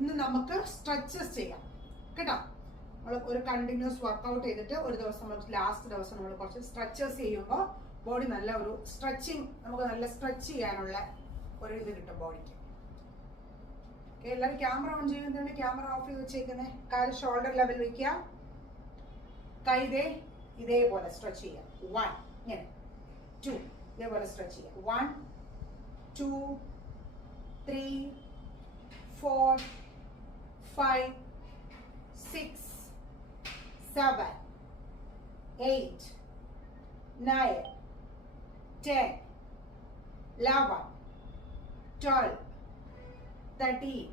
ഇന്ന് നമുക്ക് സ്ട്രെച്ചസ് ചെയ്യാം കേട്ടോ. നമ്മൾ ഒരു കണ്ടിന്യൂസ് വർക്കൗട്ട് ചെയ്തിട്ട് ഒരു ദിവസം നമ്മൾ ലാസ്റ്റ് ദിവസം നമ്മൾ കുറച്ച് സ്ട്രെച്ചസ് ചെയ്യുമ്പോൾ ബോഡി നല്ല ഒരു സ്ട്രെച്ചിങ്, നമുക്ക് നല്ല സ്ട്രെച്ച് ചെയ്യാനുള്ള ഒരു ഇത് കിട്ടും ബോഡിക്ക്. എല്ലാവരും ക്യാമറ ഓൺ ചെയ്യുന്നുണ്ട്, ക്യാമറ ഓഫ് ചെയ്ത് വെച്ചേക്കുന്നത്. കാല് ഷോൾഡർ ലെവൽ വെക്കുക, കൈ ഇതേപോലെ സ്ട്രെച്ച് ചെയ്യുക. 1 ഇങ്ങനെ 2 ഇതേപോലെ സ്ട്രെച്ച് ചെയ്യുക. 1 2 3 4 5 6 7 8 9 10 11 12 13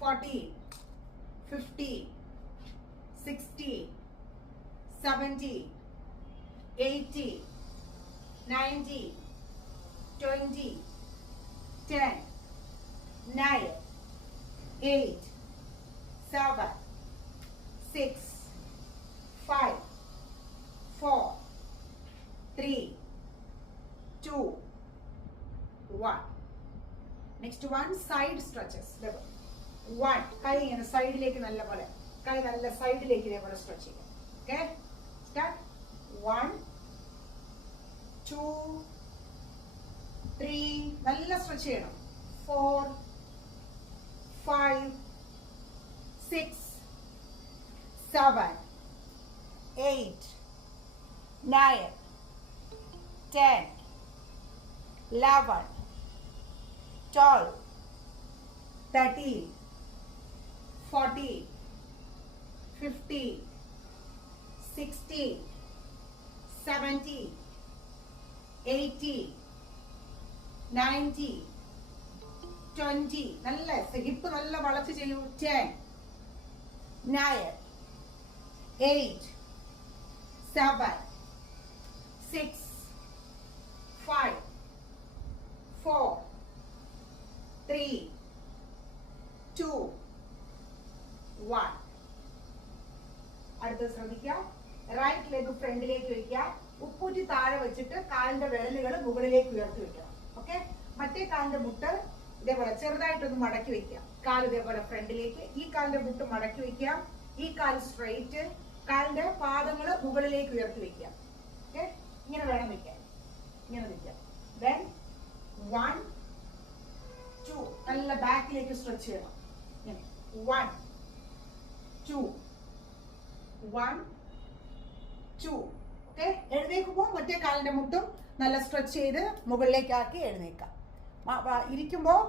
14 15 16 17 18 19 20 10 9 8 7 6 5 4 3 2 1. Next 1 side stretches. 1 കൈ ഇങ്ങനെ സൈഡിലേക്ക് നല്ലപോലെ, കൈ നല്ല സൈഡിലേക്ക് ഇതേപോലെ സ്ട്രെച്ച് ചെയ്യുക. Okay, start. 1 2 3 നല്ല സ്ട്രെച്ച് ചെയ്യണം. 4 5 6 7 8 9 10 11 12 13 14 15 16 17 18 19 20 നല്ല ഹിപ്പ് നല്ല വളച്ച് ചെയ്യൂ. 10 9 8 7 6 5 4 3 2 1. അടുത്ത ശ്രദ്ധിക്കുക. റൈറ്റ് ലെഗ് ഫ്രണ്ടിലേക്ക് വെക്കുക. ഉപ്പൂറ്റി താഴെ വെച്ചിട്ട് കാലിന്റെ വിരലുകൾ മുകളിലേക്ക് ഉയർത്തി വെക്കണം. ഓക്കെ, മറ്റേ കാലിന്റെ മുട്ട് ഇതേപോലെ ചെറുതായിട്ടൊന്ന് മടക്കി വെക്കുക. കാൽ ഇതേപോലെ ഫ്രണ്ടിലേക്ക്, ഈ കാലിന്റെ മുട്ട് മടക്കി വെക്കുക. ഈ കാൽ സ്ട്രെയിറ്റ്, കാലിന്റെ പാദങ്ങൾ മുകളിലേക്ക് ഉയർത്തി വെക്കുക. ഓക്കെ, ഇങ്ങനെ വേണം വെക്കാൻ. ഇങ്ങനെ വെക്കുക. ദെൻ 1 2 നല്ല ബാക്കിലേക്ക് സ്ട്രെച്ച് ചെയ്യണം. 1 2 1 2. ഓക്കെ, എഴുന്നേക്കുമ്പോൾ മറ്റേ കാലിന്റെ മുട്ടും നല്ല സ്ട്രെച്ച് ചെയ്ത് മുകളിലേക്കാക്കി എഴുന്നേക്കാം. ഇരിക്കുമ്പോൾ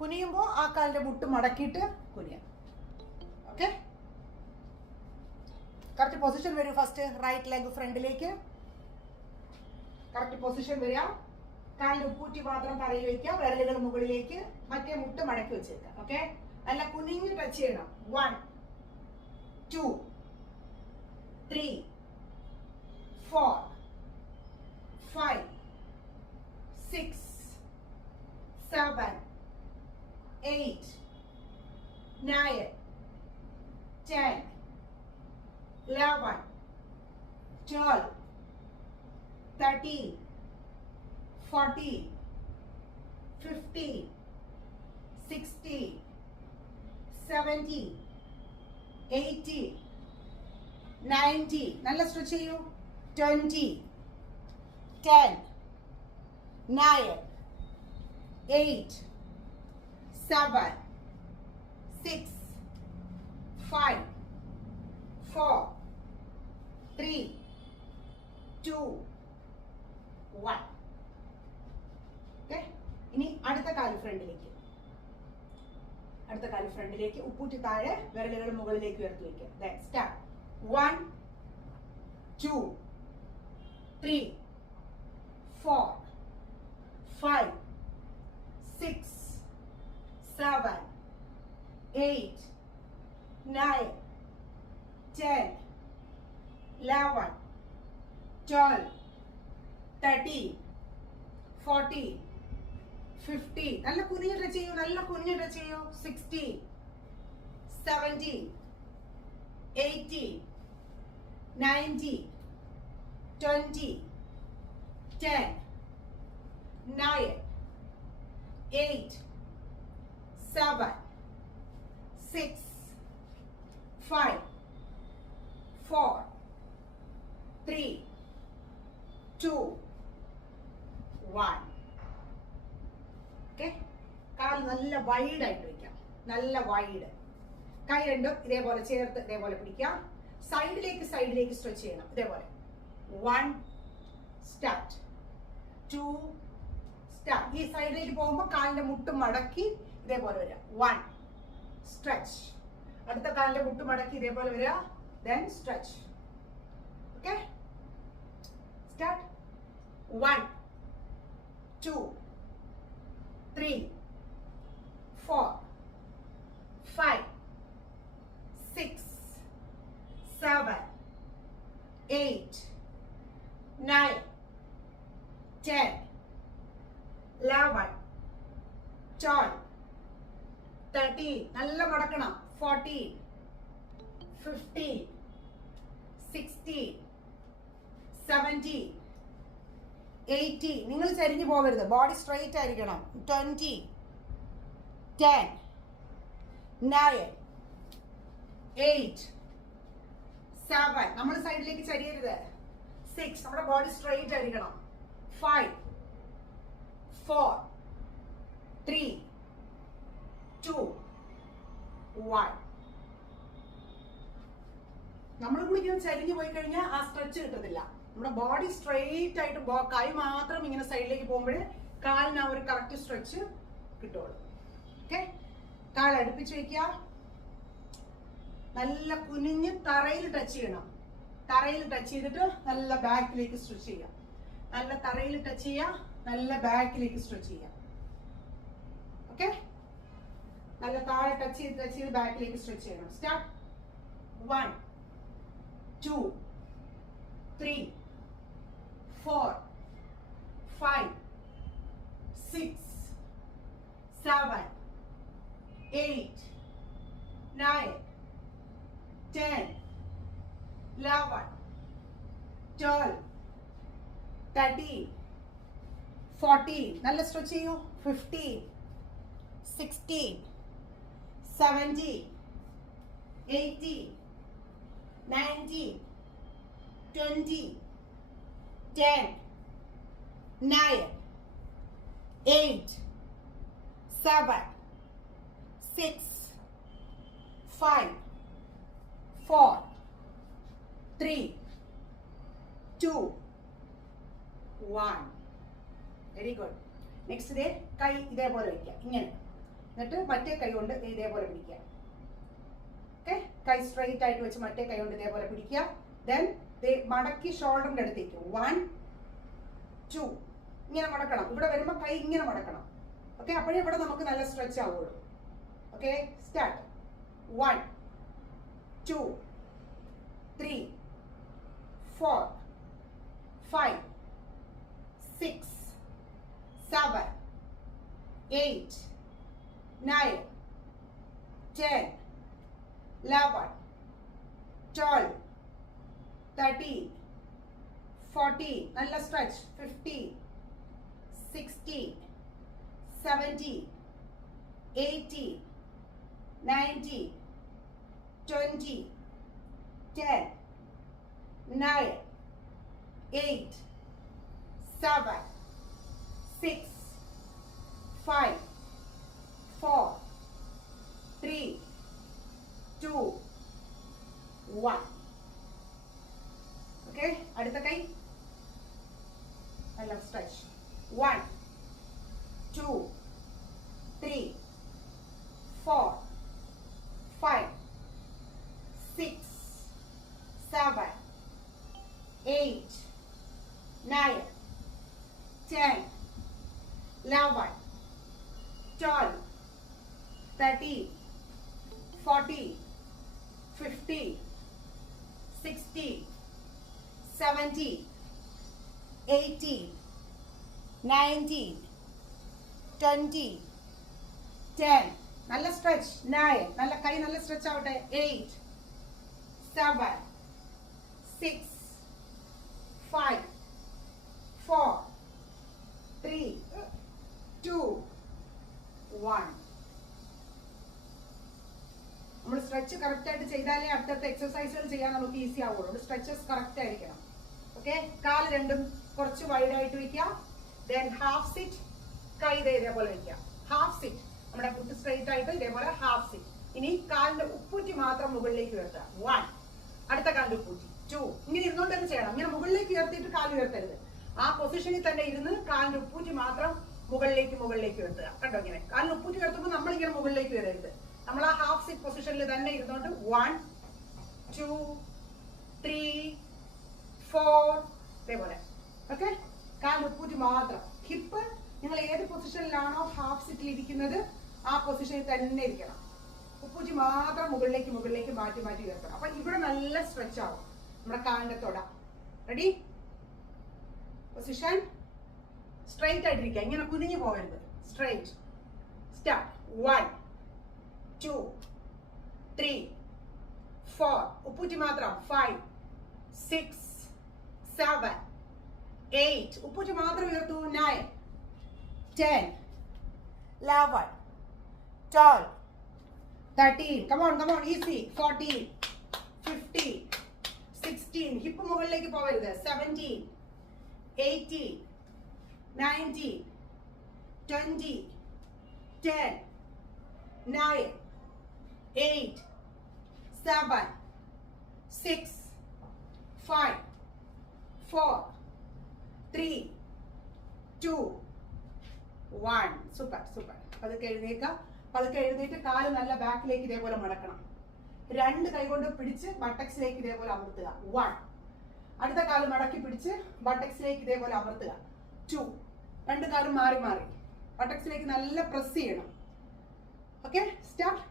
കുനിയുമ്പോൾ ആ കാലിന്റെ മുട്ട് മടക്കിയിട്ട് കുനിയാം. ഓക്കെ, കറക്റ്റ് പൊസിഷൻ വരൂ. ഫസ്റ്റ് റൈറ്റ് ലെഗ് ഫ്രണ്ടിലേക്ക് കറക്റ്റ് പൊസിഷൻ വരിക. കാലിന്റെ ഉപ്പൂറ്റി മാത്രം തറയിൽ വെക്കുക, വിരലുകൾ മുകളിലേക്ക്, മറ്റേ മുട്ട് മടക്കി വെച്ചേക്കാം. ഓക്കെ, അല്ല കുനിഞ്ഞ് ടച്ച് ചെയ്യണം. 1 2 3 4 5 6 7 8 9 10 11 12 13 14 15 16 17 18 19 നല്ല സ്ട്രെച്ച് ചെയ്യൂ. 20 10 9 8 7 6 5 4 3 2 1. ഓക്കെ, ഇനി അടുത്ത കാല് ഫ്രണ്ടിലേക്ക്. അടുത്ത കാല് ഫ്രണ്ടിലേക്ക്, ഉപ്പൂറ്റി താഴെ, വിരലുകൾ മുകളിലേക്ക് ഉയർത്തി വയ്ക്കുക. Then start. 1 2 3 4 5 6 7 8 9 10 11 12 13 14 15 നല്ല കുനിഞ്ഞിട്ട് ചെയ്യൂ. നല്ല കുനിഞ്ഞിട്ട് ചെയ്യൂ. 16 17 18 19 20 10 9 8 7 6, 5, 4, 3, 2, 1. ഓക്കെ, കാൽ നല്ല വൈഡ് ആയിട്ട് വയ്ക്കാം, നല്ല വൈഡ്. കൈ രണ്ടും ഇതേപോലെ ചേർത്ത് ഇതേപോലെ പിടിക്കാം. സൈഡിലേക്ക് സ്ട്രെച്ച് ചെയ്യണം. ഇതേപോലെ 1 സ്റ്റാർട്ട്, 2 സ്റ്റാർട്ട്. ഈ സൈഡിലേക്ക് പോകുമ്പോൾ കാലിന്റെ മുട്ട് മടക്കി ഇതേപോലെ വരിക. 1 സ്ട്രെച്ച്. അടുത്ത കാലിന്റെ മുട്ട് മടക്കി ഇതേപോലെ വരിക. then stretch. okay, start. 1, 2, 3, 4, 5, 6, 7, 8, 9, 10, 11, 12, 13. നല്ല മടക്കണം. 14, 15, 16, 17, 18. നിങ്ങൾ ചരിഞ്ഞു പോകരുത്, ബോഡി സ്ട്രെയിറ്റ് ആയിരിക്കണം. 20, 10, 9, 8, 7. നമ്മൾ സൈഡിലേക്ക് ചരിയരുത്. 6. നമ്മുടെ ബോഡി സ്ട്രെയിറ്റ് ആയിരിക്കണം. 5, 4, 3, 2, 1. നമ്മൾ കൂടി ഇങ്ങനെ ചരിഞ്ഞു പോയി കഴിഞ്ഞാൽ ആ സ്ട്രെച്ച് കിട്ടത്തില്ല. നമ്മുടെ ബോഡി സ്ട്രെയിറ്റ് ആയിട്ട് കൈ മാത്രം ഇങ്ങനെ സൈഡിലേക്ക് പോകുമ്പോൾ കാലിന് ആ ഒരു കറക്റ്റ് സ്ട്രെച്ച് കിട്ടുള്ളൂ. ഓക്കെ, കാൽ അടുപ്പിച്ച് വയ്ക്കുക. നല്ല കുനിഞ്ഞ് തറയിൽ ടച്ച് ചെയ്യണം. തറയിൽ ടച്ച് ചെയ്തിട്ട് നല്ല ബാക്കിലേക്ക് സ്ട്രെച്ച് ചെയ്യാം. നല്ല തറയിൽ ടച്ച് ചെയ്യാം, നല്ല ബാക്കിലേക്ക് സ്ട്രെച്ച് ചെയ്യാം. ഓക്കെ, നല്ല താഴെ ടച്ച് ചെയ്ത് ബാക്കിലേക്ക് സ്ട്രെച്ച് ചെയ്യണം. സ്റ്റാർട്ട്. 1, 2, 3, 4, 5, 6, 7, 8, 9, 10, 11, 12, 13, 14. നല്ല സ്ട്രെച്ച് ചെയ്യൂ. 15, 16, 17, 18, 19, 20, 10, 9, 8, 7, 6, 5, 4, 3, 2, 1. Very good. നെക്സ്റ്റ് ഡേ കൈ ഇതേപോലെ വയ്ക്കുക, ഇങ്ങനെ. എന്നിട്ട് മറ്റേ കൈ കൊണ്ട് ഇതേപോലെ പിടിക്കുക. ഓക്കെ, കൈ സ്ട്രെയിറ്റ് ആയിട്ട് വെച്ച് മറ്റേ കൈ കൊണ്ട് ഇതേപോലെ പിടിക്കുക. ദെൻ മടക്കി ഷോൾഡറിന്റെ അടുത്തേക്ക് 1, 2 ഇങ്ങനെ മടക്കണം. ഇവിടെ വരുമ്പോൾ കൈ ഇങ്ങനെ മടക്കണം. ഓക്കെ, അപ്പോഴേ ഇവിടെ നമുക്ക് നല്ല സ്ട്രെച്ച് ആവുള്ളൂ. Okay, start. 1, 2, 3, 4, 5, 6, 7, 8, 9, 10, 11, 12, 13, 14. നല്ല സ്ട്രെച്ച്. 15, 16, 17, 18, 19, 20, 10, 9, 8, 7, 6, 5, 4, 3, 2, 1. ഓക്കെ, അടുത്ത കൈ നല്ല സ്ട്രെച്ച്. 1, 2, 3, 4, 5, 6, 7, 8, 9, 10, 11, 12, 13, 14, 15, 16, 17, 18, 19, 20, 10. നല്ല സ്ട്രെച്ച്. 9. നല്ല കൈ നല്ല സ്ട്രെച്ച് ആവട്ടെ. 8, 7, 6, 5, 4, 3, 2, 1. സ്ട്രെച്ച് കറക്റ്റ് ആയിട്ട് ചെയ്താലേ അടുത്തടുത്ത എക്സസൈസുകൾ ചെയ്യാൻ നമുക്ക് ഈസി ആവുള്ളൂ. സ്ട്രെച്ചസ് കറക്റ്റ് ആയിരിക്കണം. ഓക്കെ, കാല് രണ്ടും കുറച്ച് വൈഡ് ആയിട്ട് വെക്കാം. ദെൻ ഹാഫ് സിറ്റ്, കൈ ഇതേപോലെ വെക്കാം. ഹാഫ് സിറ്റ്, നമ്മുടെ ഫുട്ട് സ്ട്രെയിറ്റ് ആയിട്ട് ഇതേപോലെ ഹാഫ് സിറ്റ്. ഇനി കാലിന്റെ ഉപ്പൂറ്റി മാത്രം മുകളിലേക്ക് ഉയർത്തുക. 1, അടുത്ത കാലിന്റെ ഉപ്പൂറ്റി 2. ഇങ്ങനെ ഇരുന്നോണ്ട് തന്നെ ചെയ്യണം. ഇങ്ങനെ മുകളിലേക്ക് ഉയർത്തിയിട്ട് കാല് ഉയർത്തരുത്. ആ പൊസിഷനിൽ തന്നെ ഇരുന്ന് കാലിന്റെ ഉപ്പൂറ്റി മാത്രം മുകളിലേക്ക് ഉയർത്തുക. കണ്ടോ, ഇങ്ങനെ കാലിന് ഉപ്പൂറ്റി ഉയർത്തുമ്പോൾ നമ്മൾ ഇങ്ങനെ മുകളിലേക്ക് ഉയരരുത്. നമ്മൾ ആ ഹാഫ് സിറ്റ് പൊസിഷനിൽ തന്നെ ഇരുന്നോണ്ട് 1, 2, 3, 4 ഇതേപോലെ. ഓക്കെ, കാലിന് ഉപ്പൂറ്റി മാത്രം. ഹിപ്പ് നിങ്ങൾ ഏത് പൊസിഷനിലാണോ ഹാഫ് സിറ്റിൽ ഇരിക്കുന്നത് ആ പൊസിഷനിൽ തന്നെ ഇരിക്കണം. ഉപ്പൂറ്റി മാത്രം മുകളിലേക്ക് മാറ്റി ഉയർത്തണം. അപ്പൊ ഇവിടെ നല്ല സ്ട്രെച്ച് ആവും നമ്മുടെ കാലിന്റെ തൊട. റെഡി? പൊസിഷൻ സ്ട്രെയിറ്റ് ആയിട്ടിരിക്കുക, ഇങ്ങനെ കുനിഞ്ഞു പോകരുത്. സ്ട്രെയിറ്റ്. സ്റ്റാർട്ട്. 1, 2, 3, 4 ഉപ്പൂറ്റി മാത്രം. 5, 6, 7, 8 ഉപ്പൂറ്റി മാത്രം ഉയർത്തു. 9, 10, 11, 12, 13. Come on, easy. 14, 15, 16. ഹിപ്പ് മുകളിലേക്ക് പോകരുത്. 17, 18, 19, 20, 10, 9, 8, 7, 6, 5, 4, 3, 2, 1. സൂപ്പർ. പതുക്കെ എഴുന്നേറ്റ് കാല് നല്ല ബാക്കിലേക്ക് ഇതേപോലെ മടക്കണം. 2 കൈ കൊണ്ട് പിടിച്ച് ബട്ടക്സിലേക്ക് ഇതേപോലെ അമർത്തുക. 1. അടുത്ത കാല് മടക്കി പിടിച്ച് ബട്ടക്സിലേക്ക് ഇതേപോലെ അമർത്തുക. 2. 2 കാലും മാറി ബട്ടക്സിലേക്ക് നല്ല പ്രസ് ചെയ്യണം. Okay, start.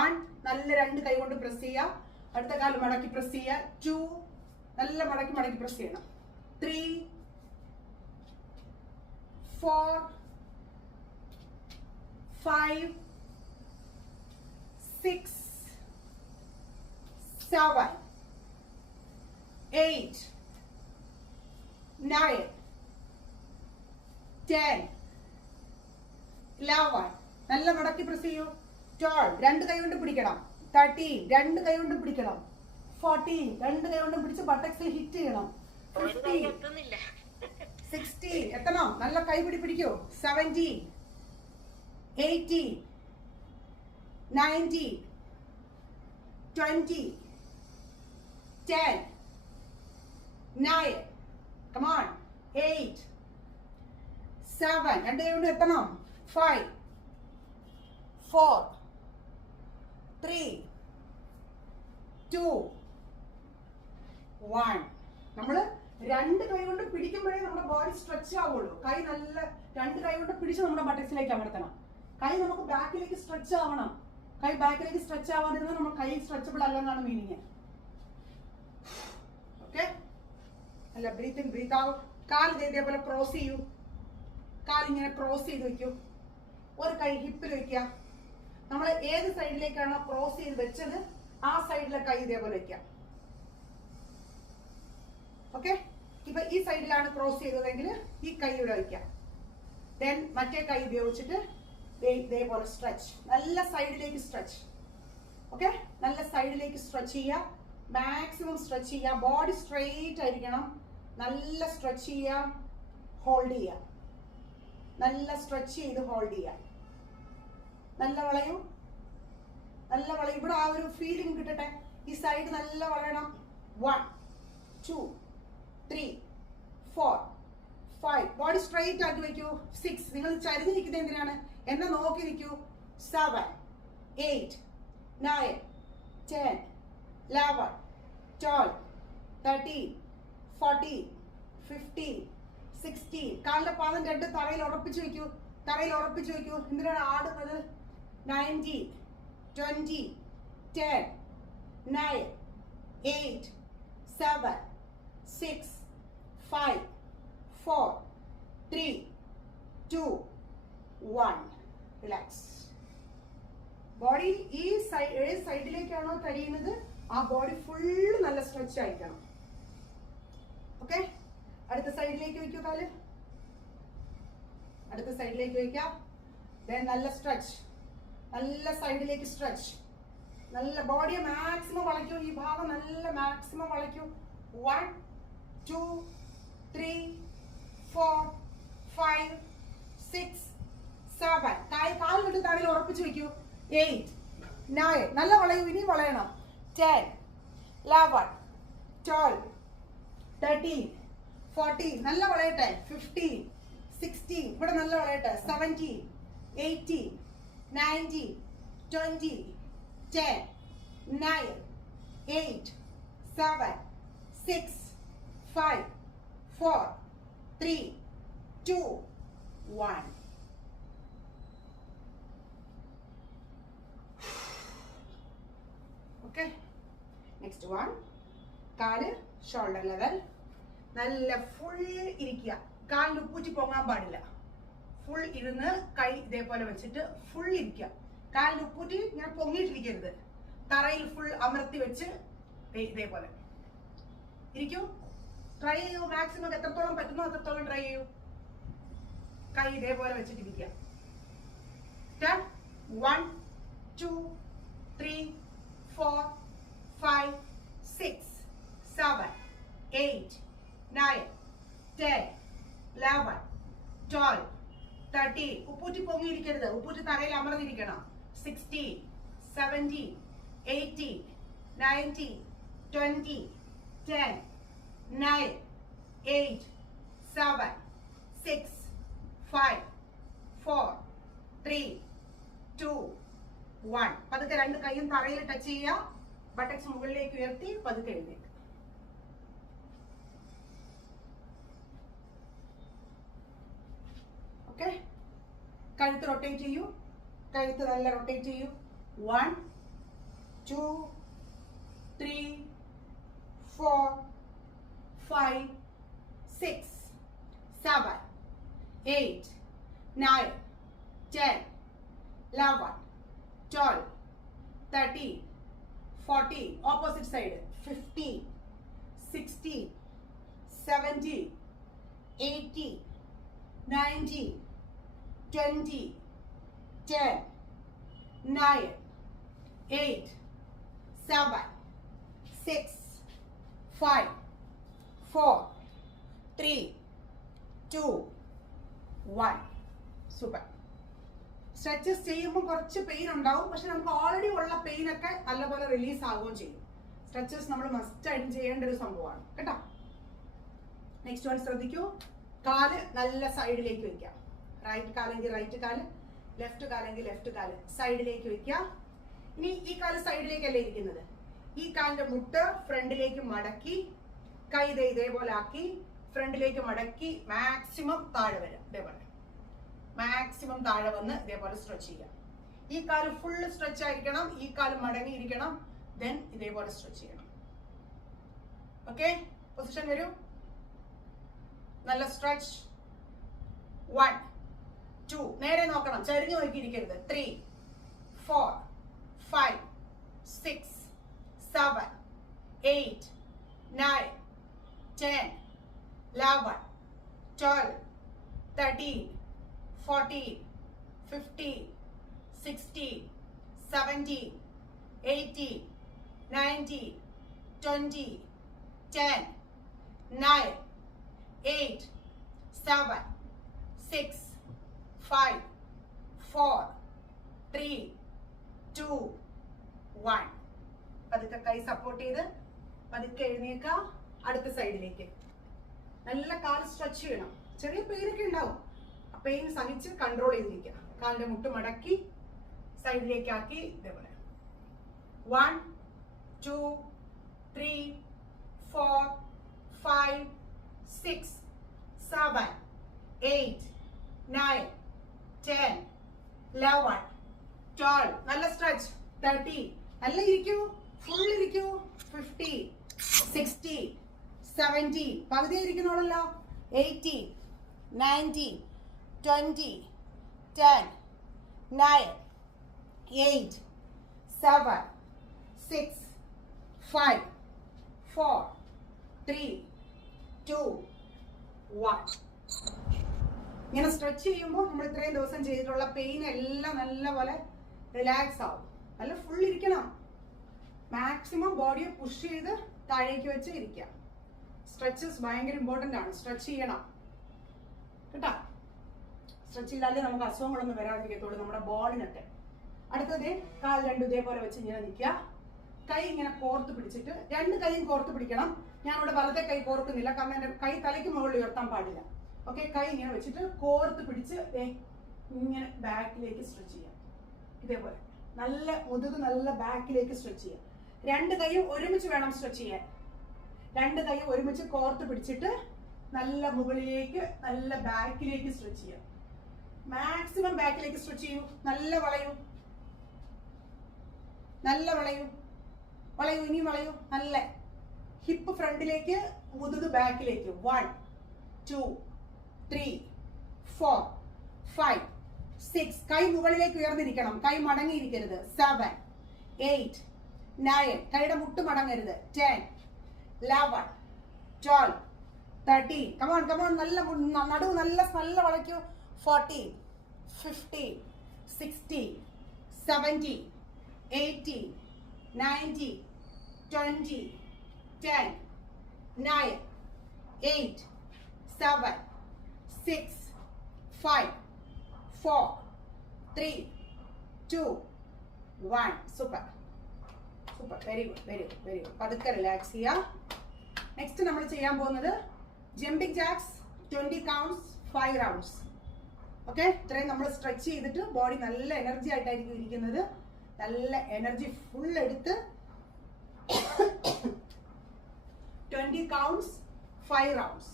1, നല്ല 2 കൈ കൊണ്ട് പ്രസ് ചെയ്യുക. അടുത്ത കാല് മടക്കി പ്രസ് ചെയ്യുക. 2, നല്ല മടക്കി പ്രസ് ചെയ്യണം. 3, 4, 5, 6, 7, 8, 9, 10, 11. നല്ല മടക്കി പ്രസ് ചെയ്യൂ. 12, 2 കൈ കൊണ്ട് പിടിക്കണം. 13, 2 കൈ കൊണ്ട് പിടിക്കണം. 14, 2 കൈ കൊണ്ട് പിടിച്ച് ബട്ടക്സിൽ ഹിറ്റ് ചെയ്യണം. 15, 16 എത്തണം. നല്ല കൈ പിടിക്കൂ. 17, 18, 19, 20, 10, 9. Come on. 8, 7. 2 കൈ കൊണ്ട് എത്തണം. 5, 4, 3, 2, 1. നമ്മള് 2 കൈ കൊണ്ട് പിടിക്കുമ്പോഴേ നമ്മുടെ ബോഡി സ്ട്രെച്ച് ആവുള്ളൂ. കൈ നല്ല 2 കൈ കൊണ്ട് പിടിച്ച് നമ്മുടെ ബട്ടക്സിലേക്ക് അമർത്തണം. കൈ നമുക്ക് ബാക്കിലേക്ക് സ്ട്രെച്ച് ആവണം. കൈ ബാക്കിലേക്ക് സ്ട്രെച്ച് ആവാതിരുന്നാൽ നമ്മൾ കൈ സ്ട്രെച്ചബിൾ അല്ലെന്നാണ് മീനിങ്. ഓക്കെ, അല്ല, ബ്രീത്ത് ഇൻ ബ്രീത്ത് ഔട്ട്. കാല് ഇതേപോലെ ക്രോസ് ചെയ്യൂ. കാലിങ്ങനെ ക്രോസ് ചെയ്ത് വെക്കൂ. ഒരു കൈ ഹിപ്പിൽ വെക്കുക. നമ്മൾ ഏത് സൈഡിലേക്കാണോ ക്രോസ് ചെയ്ത് വെച്ചത് ആ സൈഡിലെ കൈ ഇതേപോലെ വെക്കാം. ഓക്കെ, ഇപ്പൊ ഈ സൈഡിലാണ് ക്രോസ് ചെയ്തതെങ്കിൽ ഈ കൈ ഇവിടെ വയ്ക്കാം. ദെൻ മറ്റേ കൈ ഉപയോഗിച്ചിട്ട് ഇതേപോലെ സ്ട്രെച്ച്. നല്ല സൈഡിലേക്ക് സ്ട്രെച്ച്. ഓക്കെ, നല്ല സൈഡിലേക്ക് സ്ട്രെച്ച് ചെയ്യുക. മാക്സിമം സ്ട്രെച്ച് ചെയ്യുക. ബോഡി സ്ട്രെയിറ്റ് ആയിരിക്കണം. നല്ല സ്ട്രെച്ച് ചെയ്യുക. ഹോൾഡ് ചെയ്യുക. നല്ല സ്ട്രെച്ച് ചെയ്ത് ഹോൾഡ് ചെയ്യുക. നല്ല വളയും. ഇവിടെ ആ ഒരു ഫീലിംഗ് കിട്ടട്ടെ. ഈ സൈഡ് നല്ല വളയണം. 1, 2, 3, 4, 5. ബോഡി സ്ട്രെയിറ്റ് ആക്കി വെക്കൂ. 6. നിങ്ങൾ ചരിഞ്ഞ് നിൽക്കുന്നത് എന്തിനാണ്? എന്നെ നോക്കി നിൽക്കൂ. 7, 8, 9, 10, 11, 12, 13, 14, 15, 16. കാലിന്റെ പാദം 2 തറയിൽ ഉറപ്പിച്ചു വെക്കൂ. എന്തിനാണ് ആടുന്നത്? 19, 20, 10, 9, 8, 7, 6, 5, 4, 3, 2, 1. റിലാക്സ്. ബോഡി ഈ ഏത് സൈഡിലേക്കാണോ കഴിയുന്നത് ആ ബോഡി ഫുള്ള് നല്ല സ്ട്രെച്ച് ആയിരിക്കണം. ഓക്കെ, അടുത്ത സൈഡിലേക്ക് വയ്ക്കൂ. കാല് അടുത്ത സൈഡിലേക്ക് വയ്ക്കാം. നല്ല സ്ട്രെച്ച്. നല്ല സൈഡിലേക്ക് സ്ട്രെച്ച്. നല്ല ബോഡിയെ മാക്സിമം വളയ്ക്കൂ. ഈ ഭാഗം നല്ല മാക്സിമം വളയ്ക്കൂ. 1 2 3 4 5 6 7. കാൽ വിട്ട് താഴെ ഉറപ്പിച്ച് വെക്കൂ. 8 9. നല്ല വളയൂ, ഇനി വളയണം. 10 11 12 13 14. നല്ല വളയട്ടെ. 15 16. ഇവിടെ നല്ല വളയട്ടെ. 17 18 19 20 10 9 8 7 6 5 4 3 2 1. Okay, next one. കാല് ഷോൾഡർ ലെവൽ. നല്ല ഫുൾ ഇരിക്കുക. കാലിൽ ഉപ്പൂറ്റി പൊങ്ങാൻ പാടില്ല. ഫുൾ ഇരുന്ന് കൈ ഇതേപോലെ വെച്ചിട്ട് ഫുൾ ഇരിക്കുക. കാലിൽ ഉപ്പൂറ്റി ഇങ്ങനെ പൊങ്ങിയിട്ടിരിക്കരുത്. തറയിൽ ഫുൾ അമർത്തി വെച്ച് ഇതേപോലെ ഇരിക്കൂ. ട്രൈ ചെയ്യൂ. മാക്സിമം എത്രത്തോളം പറ്റുന്നോ അത്രത്തോളം ട്രൈ ചെയ്യൂ. കൈ ഇതേപോലെ വെച്ചിട്ടിരിക്കുക. 1 2 3 4 5 6 7 8 9 10 11 12 13. ഉപ്പൂറ്റി പൊങ്ങിയിരിക്കരുത്. ഉപ്പൂറ്റി തറയിൽ അമർന്നിരിക്കണം. 16 17 18 19 20 10 9 8 7 6 5 4 3 2 1. പതുക്കെ രണ്ട് കൈയും തറയിൽ ടച്ച് ചെയ്യുക. ബട്ടക്സ് മുകളിലേക്ക് ഉയർത്തി പതുക്കെ എഴുന്നേൽക്കുക. ഓക്കെ, കഴുത്ത് റൊട്ടേറ്റ് ചെയ്യൂ. കഴുത്ത് നല്ല റൊട്ടേറ്റ് ചെയ്യൂ. 1 2 3 4 5 6 7 8 9 10 11 12 13 14. Opposite side. 15 16 17 18 19 20 10 9 8 7 6 5 4 3 2 1. സൂപ്പർ. സ്ട്രെച്ചസ് ചെയ്യുമ്പോൾ കുറച്ച് പെയിൻ ഉണ്ടാവും, പക്ഷെ നമുക്ക് ഓൾറെഡി ഉള്ള പെയിൻ ഒക്കെ നല്ലപോലെ റിലീസ് ആവുകയും ചെയ്യും. സ്ട്രെച്ചസ് നമ്മൾ മസ്റ്റ് ആയിട്ട് ചെയ്യേണ്ട ഒരു സംഭവമാണ് കേട്ടോ. നെക്സ്റ്റ് വൺ ശ്രദ്ധിക്കൂ. കാല് നല്ല സൈഡിലേക്ക് വെക്കാം. റൈറ്റ് കാലെങ്കിൽ റൈറ്റ് കാല്, ലെഫ്റ്റ് കാലെങ്കിൽ ലെഫ്റ്റ് കാല് സൈഡിലേക്ക് വെക്കാം. ഇനി ഈ കാല് സൈഡിലേക്കല്ലേ ഇരിക്കുന്നത്. ഈ കാലിന്റെ മുട്ട് ഫ്രണ്ടിലേക്ക് മടക്കി, കൈ ഇതേപോലെ ആക്കി ഫ്രണ്ടിലേക്ക് മടക്കി മാക്സിമം താഴെ വരാം. ഇതേപോലെ മാക്സിമം താഴെ വന്ന് ഇതേപോലെ സ്ട്രെച്ച് ചെയ്യാം. ഈ കാല് ഫുള്ള് സ്ട്രെച്ച് ആയിരിക്കണം. ഈ കാല് മടങ്ങിയിരിക്കണം. ദെൻ ഇതേപോലെ സ്ട്രെച്ച് ചെയ്യണം. ഓക്കെ, പൊസിഷൻ വരൂ. നല്ല സ്ട്രെച്ച്. 1 2. നേരെ നോക്കണം, ചരിഞ്ഞു നോക്കിയിരിക്കരുത്. 3 4 5 6 7 8 9 10 11 12 13 14 15 16 17 18 19 20 10 9 8 7 6 5 4 3 2 1. പതുക്കെ കൈ സപ്പോർട്ട് ചെയ്ത് പതുക്കെ എഴുന്നേൽക്കാം. അടുത്ത സൈഡിലേക്ക് നല്ല കാൽ സ്ട്രെച്ച് ചെയ്യണം. ചെറിയ പെയിനൊക്കെ ഉണ്ടാവും. ആ പെയിൻ സഹിച്ച് കൺട്രോൾ ചെയ്തിരിക്കുക. കാലിന്റെ മുട്ട് മടക്കി സൈഡിലേക്ക് ആക്കി ഇതേപോലെ 1 2 3 4 5 6 7 8 9 10 11 12. നല്ല സ്ട്രെച്ച്. 30. നല്ല ഇരിക്കൂ, ഫുൾ ഇരിക്കൂ. 50 60 70. പകുതി ഇരിക്കുന്നോളല്ലോ. 80 90 20 10 9 8 7 6 5 4 3 2 1. ഇങ്ങനെ സ്ട്രെച്ച് ചെയ്യുമ്പോൾ നമ്മൾ ഇത്രയും ദിവസം ചെയ്തിട്ടുള്ള പെയിൻ എല്ലാം നല്ലപോലെ റിലാക്സ് ആവും. നല്ല ഫുൾ ഇരിക്കണം. മാക്സിമം ബോഡിയെ പുഷ് ചെയ്ത് താഴേക്ക് വെച്ച് ഇരിക്കാം. സ്ട്രെച്ചസ് ഭയങ്കര ഇമ്പോർട്ടന്റ് ആണ്. സ്ട്രെച്ച് ചെയ്യണം കേട്ടോ. സ്ട്രെച്ച് ചെയ്താലേ നമുക്ക് അസുഖങ്ങളൊന്നും വരാതിരിക്കത്തുള്ളൂ നമ്മുടെ ബോഡിനൊക്കെ. അടുത്തത് കാൽ രണ്ടും ഇതേപോലെ വെച്ച് ഇങ്ങനെ നിൽക്കുക. കൈ ഇങ്ങനെ കോർത്ത് പിടിച്ചിട്ട്, രണ്ട് കൈയും കോർത്ത് പിടിക്കണം. ഞാനിവിടെ വലത്തെ കൈ കോർക്കുന്നില്ല, കാരണം എൻ്റെ കൈ തലയ്ക്ക് മുകളിൽ ഉയർത്താൻ പാടില്ല. ഓക്കെ, കൈ ഇങ്ങനെ വെച്ചിട്ട് കോർത്ത് പിടിച്ച് ഇങ്ങനെ ബാക്കിലേക്ക് സ്ട്രെച്ച് ചെയ്യാം. ഇതേപോലെ നല്ല മുതുക് നല്ല ബാക്കിലേക്ക് സ്ട്രെച്ച് ചെയ്യാം. രണ്ട് കൈയും ഒരുമിച്ച് വേണം സ്ട്രെച്ച് ചെയ്യാൻ. രണ്ട് കൈ ഒരുമിച്ച് കോർത്ത് പിടിച്ചിട്ട് നല്ല മുകളിലേക്ക് നല്ല ബാക്കിലേക്ക് സ്ട്രെച്ച് ചെയ്യാം. മാക്സിമം ബാക്കിലേക്ക് സ്ട്രെച്ച് ചെയ്യൂ. നല്ല വളയൂ, നല്ല വളയൂ, വളയൂ, ഇനിയും വളയൂ. നല്ല ഹിപ്പ് ഫ്രണ്ടിലേക്ക്, മുതുക് ബാക്കിലേക്ക്. 1 2 3 4 5 6. കൈ മുകളിലേക്ക് ഉയർന്നിരിക്കണം, കൈ മടങ്ങിയിരിക്കരുത്. 7 8 9. കൈയുടെ മുട്ട് മടങ്ങരുത്. 10 11 12 13. കമോൺ കമോൺ, നല്ല നടുവ് നല്ല നല്ല വളയ്ക്കൂ. 14 15 16 17 18 19 20 10 9 8 7 6 5 4 3 2 1. Super super, very good very good very good. പതുക്കെ റിലാക്സ് ചെയ്യുക. നെക്സ്റ്റ് നമ്മൾ ചെയ്യാൻ പോകുന്നത് jumping jacks 20 counts 5 rounds. Okay, ഇത്രയും നമ്മൾ സ്ട്രെച്ച് ചെയ്തിട്ട് ബോഡി നല്ല എനർജി ആയിട്ടായിരിക്കും ഇരിക്കുന്നത്. നല്ല എനർജി ഫുൾ എടുത്ത് 20 കൗണ്ട്സ് 5 റൗണ്ട്സ്.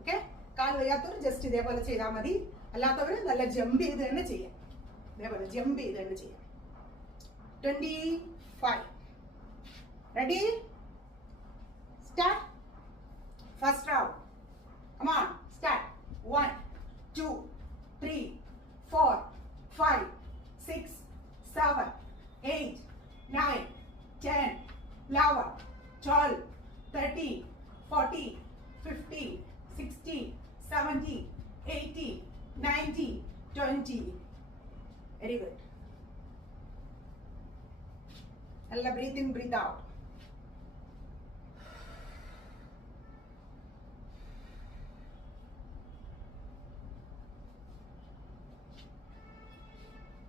ഓക്കെ, കാൽ വയ്യാത്തവർ ജസ്റ്റ് ഇതേപോലെ ചെയ്താൽ മതി. അല്ലാത്തവർ നല്ല ജമ്പ് ചെയ്ത് തന്നെ ചെയ്യാം. ഇതേപോലെ ജമ്പ് ചെയ്ത് തന്നെ ചെയ്യാം. 25. Ready, start. First round. Come on, start. 1 2 3 4 5 6 7 8 9 10 11 12 13 14 15 16 17 18 19 20. Very good. Alla breathe in, breathe out.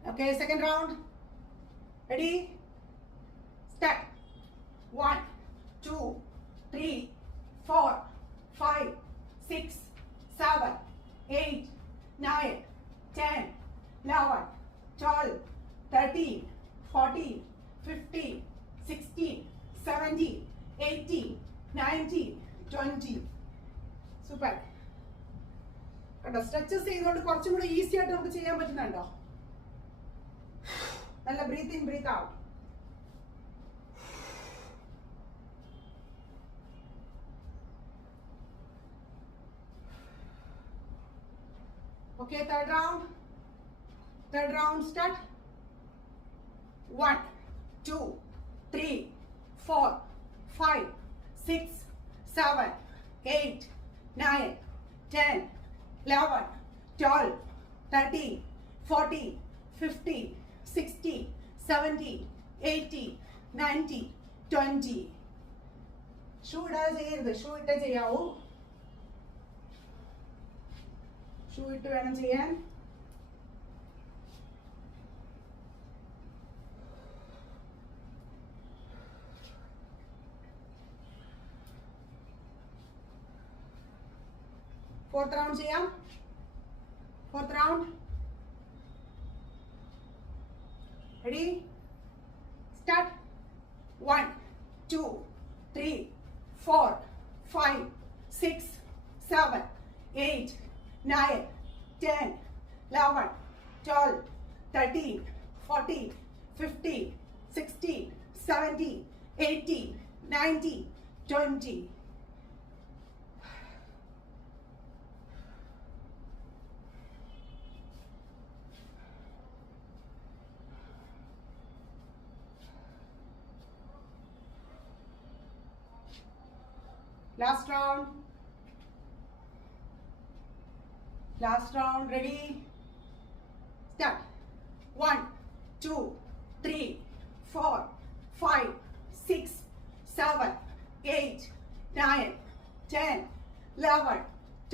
Okay, second round. Ready? Start. 1 2 3 4 5 6 7 8 9 10 11 12 13 14 15 16 17 18 19 20. Super കേട്ടോ. സ്ട്രെച്ചസ് ചെയ്തുകൊണ്ട് കുറച്ചും കൂടെ ഈസി ആയിട്ട് നമുക്ക് ചെയ്യാൻ പറ്റുന്നുണ്ടോ? നല്ല breath in, breath out. Okay, third round. Third round, start. 1 2 3 4 5 6 7 8 9 10 11 12 13 14 15 16 17 18 19 20. Shoe ഇടാതെ ചെയ്യരുത്, ഷൂ ഇട്ടേ ചെയ്യാവൂ. ഷൂ ഇട്ട് വേണം ചെയ്യാൻ. ഫോർത്ത് റൗണ്ട് ചെയ്യാം. Fourth round. Ready? Start. 1 2 3 4 5 6 7 8 9 10 11 12 13 14 15 16 17 18 19 20. Last round. Last round. Ready? Start. 1 2 3 4 5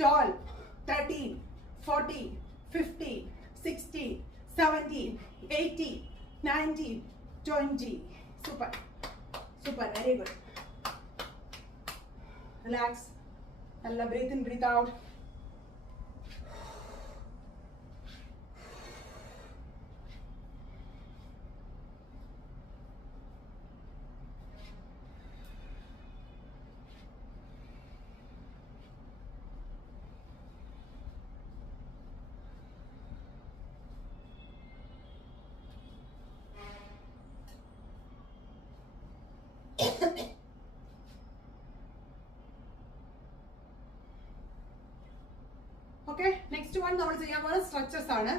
12, 13, 14, 15, 16, 17, 18, 19, 20. Super. Super. Very good. Relax. Nalla breathe in, breathe out. Okay, next one നമ്മൾ ചെയ്യാൻ പോകുന്ന സ്ട്രെച്ചസ് ആണ്.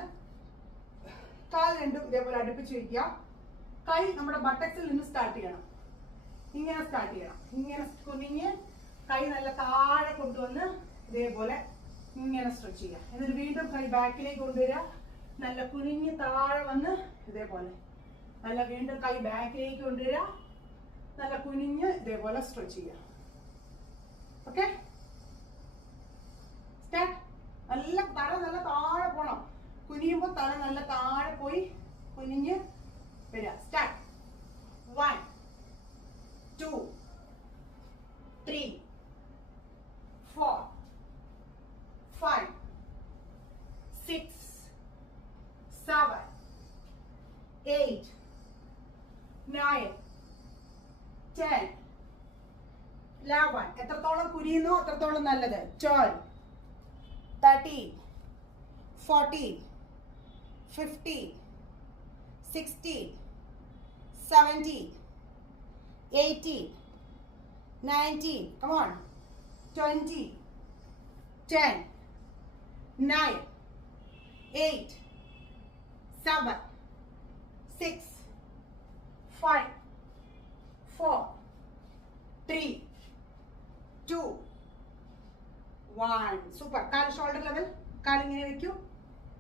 കാൽ രണ്ടും ഇതേപോലെ അടുപ്പിച്ച് വയ്ക്കുക. കൈ നമ്മുടെ ബട്ടക്സിൽ നിന്ന് സ്റ്റാർട്ട് ചെയ്യണം. ഇങ്ങനെ സ്റ്റാർട്ട് ചെയ്യണം. ഇങ്ങനെ കുനിഞ്ഞ് കൈ നല്ല താഴെ കൊണ്ടുവന്ന് ഇതേപോലെ ഇങ്ങനെ സ്ട്രെച്ച് ചെയ്യുക. എന്നിട്ട് വീണ്ടും കൈ ബാക്കിലേക്ക് കൊണ്ടുവരിക. നല്ല കുനിഞ്ഞ് താഴെ വന്ന് ഇതേപോലെ നല്ല വീണ്ടും കൈ ബാക്കിലേക്ക് കൊണ്ടുവരിക. നല്ല കുനിഞ്ഞ് ഇതേപോലെ സ്ട്രെച്ച് ചെയ്യുക. Okay, start. നല്ല തല നല്ല താഴെ പോണം. കുനിയുമ്പോൾ തല നല്ല താഴെ പോയി കുനിഞ്ഞ് വരിക. സ്റ്റാർട്ട്. 1, 2, 3, 4, 5, 6, 7, 8, 9, 10, 11. എത്രത്തോളം കുനിയുന്നു അത്രത്തോളം നല്ലത്. 12, 13, 14, 15, 16, 17, 18, 19, come on, 20, 10, 9, 8, 7, 6, 5, 4, 3, 2, 1. സൂപ്പർ. കാൽ ഷോൾഡർ ലെവൽ. കാലിങ്ങനെ വെക്കൂ.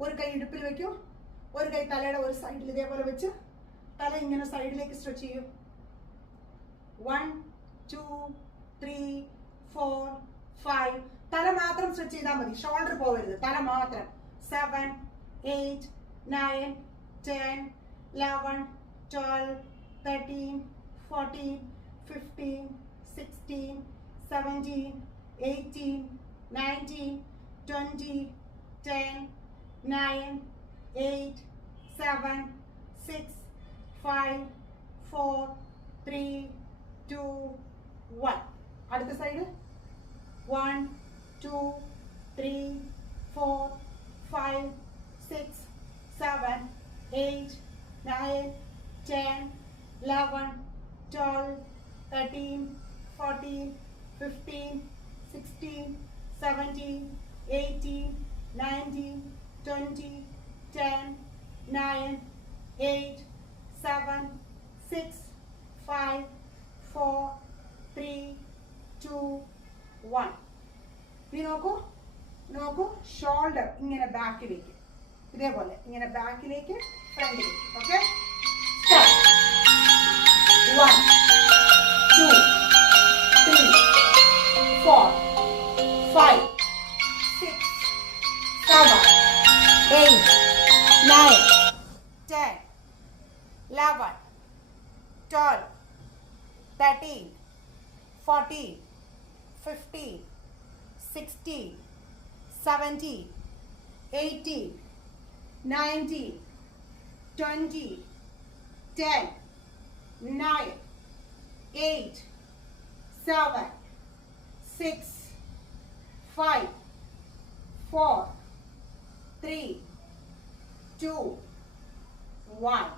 ഒരു കൈ ഇടുപ്പിൽ വെക്കൂ. ഒരു കൈ തലയുടെ ഒരു സൈഡിൽ ഇതേപോലെ വെച്ച് തല ഇങ്ങനെ സൈഡിലേക്ക് സ്ട്രെച്ച് ചെയ്യൂ. 1, 2, 3, 4, 5. തല മാത്രം സ്ട്രെച്ച് ചെയ്താൽ മതി. ഷോൾഡർ പോകരുത്. തല മാത്രം. 7, 8, 9, 10, 11, 12, 13, 14, 15, 16, 17, 18, 19, 20, 10, 9, 8, 7, 6, 5, 4, 3, 2, 1. അടുത്ത സൈഡ്. 1, 2, 3, 4, 5, 6, 7, 8, 9, 10, 11, 12, 13, 14, 15, 16, 17, 18, 19, 20, 10, 9, 8, 7, 6, 5, 4, 3, 2, 1. ഇനി നോക്കൂ. ഷോൾഡർ ഇങ്ങനെ ബാക്കിലേക്ക് ഇതേപോലെ ഇങ്ങനെ ബാക്കിലേക്ക് ഫ്രണ്ടിലേക്ക്. ഓക്കെ, 1, 2, 3, 4, 5, 6, 7, 8, 9, 10, 11, 12, 13, 14, 15, 16, 17, 18, 19, 20, 10, 9, 8, 7, 6, 5, 4, 3, 2, 1.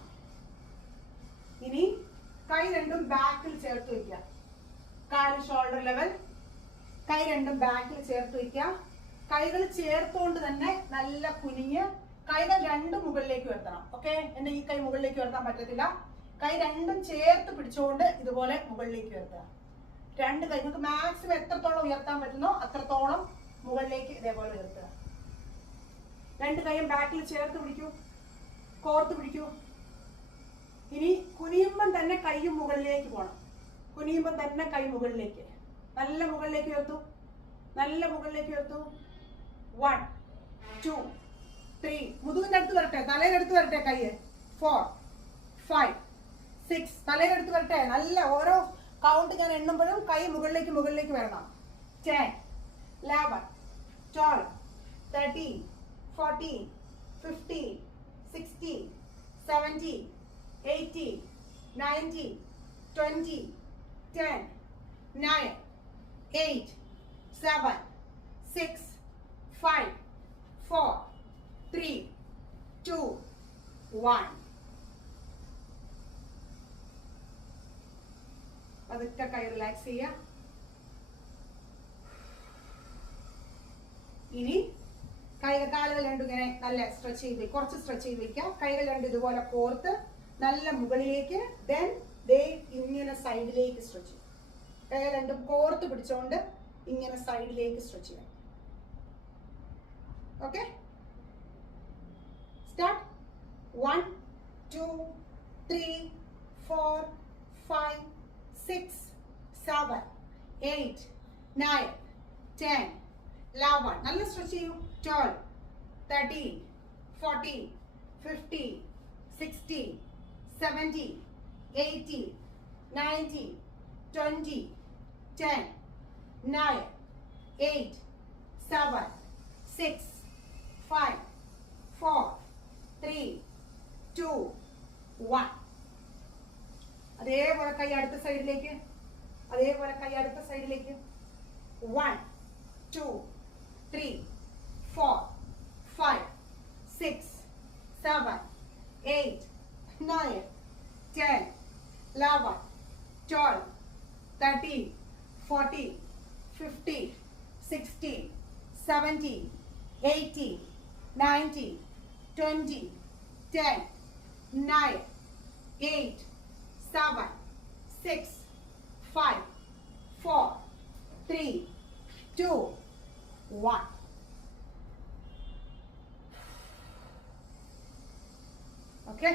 ഇനി കൈ രണ്ടും ബാക്കിൽ ചേർത്ത് വയ്ക്കുക. കാല് ഷോൾഡർ ലെവൽ. കൈ രണ്ടും ബാക്കിൽ ചേർത്ത് വയ്ക്കുക. കൈകൾ ചേർത്തുകൊണ്ട് തന്നെ നല്ല കുനിഞ്ഞ് കൈകൾ രണ്ടും മുകളിലേക്ക് ഉയർത്തണം. ഓക്കെ, എന്റെ ഈ കൈ മുകളിലേക്ക് ഉയർത്താൻ പറ്റത്തില്ല. കൈ രണ്ടും ചേർത്ത് പിടിച്ചുകൊണ്ട് ഇതുപോലെ മുകളിലേക്ക് ഉയർത്തുക. രണ്ട് കൈ നിങ്ങൾക്ക് മാക്സിമം എത്രത്തോളം ഉയർത്താൻ പറ്റുന്നോ അത്രത്തോളം മുകളിലേക്ക് ഇതേപോലെ ഉയർത്തുക. രണ്ട് കൈയും ബാക്കിൽ ചേർത്ത് പിടിക്കൂ, കോർത്ത് പിടിക്കൂ. ഇനി കുനിയുമ്പം തന്നെ കൈയും മുകളിലേക്ക് പോകണം. കുനിയുമ്പം തന്നെ കൈ മുകളിലേക്ക്, നല്ല മുകളിലേക്ക് ഉയർത്തു, നല്ല മുകളിലേക്ക് ഉയർത്തു. 1 2 3 മുതുകിന്റെ അടുത്ത് വരട്ടെ, തലയുടെ അടുത്ത് വരട്ടെ കൈ. 4 5 6 തലയുടെ അടുത്ത് വരട്ടെ. നല്ല ഓരോ കൗണ്ട് ഞാൻ എണ്ണുമ്പോഴും കൈ മുകളിലേക്ക് വരണം. 10 11 12 13 14 15 16 17 18 19 20 10 9 8 7 6 5 4 3 2 1. പതുക്കെ കൈ റിലാക്സ് ചെയ്യുക. ഇനി കാലുകൾ രണ്ടും ഇങ്ങനെ നല്ല സ്ട്രെച്ച് ചെയ്ത് കുറച്ച് സ്ട്രെച്ച് ചെയ്ത് വെക്കാം. കൈകൾ രണ്ടും ഇതുപോലെ കോർത്ത് നല്ല മുകളിലേക്ക്, ദെൻ ദേ ഇങ്ങനെ സൈഡിലേക്ക് സ്ട്രെച്ച് ചെയ്യും. കൈകൾ രണ്ടും കോർത്ത് പിടിച്ചുകൊണ്ട് ഇങ്ങനെ സൈഡിലേക്ക് സ്ട്രെച്ച് ചെയ്യാം. Okay, start. 1 2 3 4 5 6 7 8 9 10 11 നല്ല സ്ട്രെച്ച് ചെയ്യൂ. 12 13 14 15 16 17 18 19 20 10 9 8 7 6 5 4 3 2 1. അതേപോലെ കൈ അടുത്ത സൈഡിലേക്ക്, 1 2 3 4 5 6 7 8 9 10 11 12 13 14 15 16 17 18 19 20 10 9 8 7 6 5 4 3 2 1. ഓക്കെ,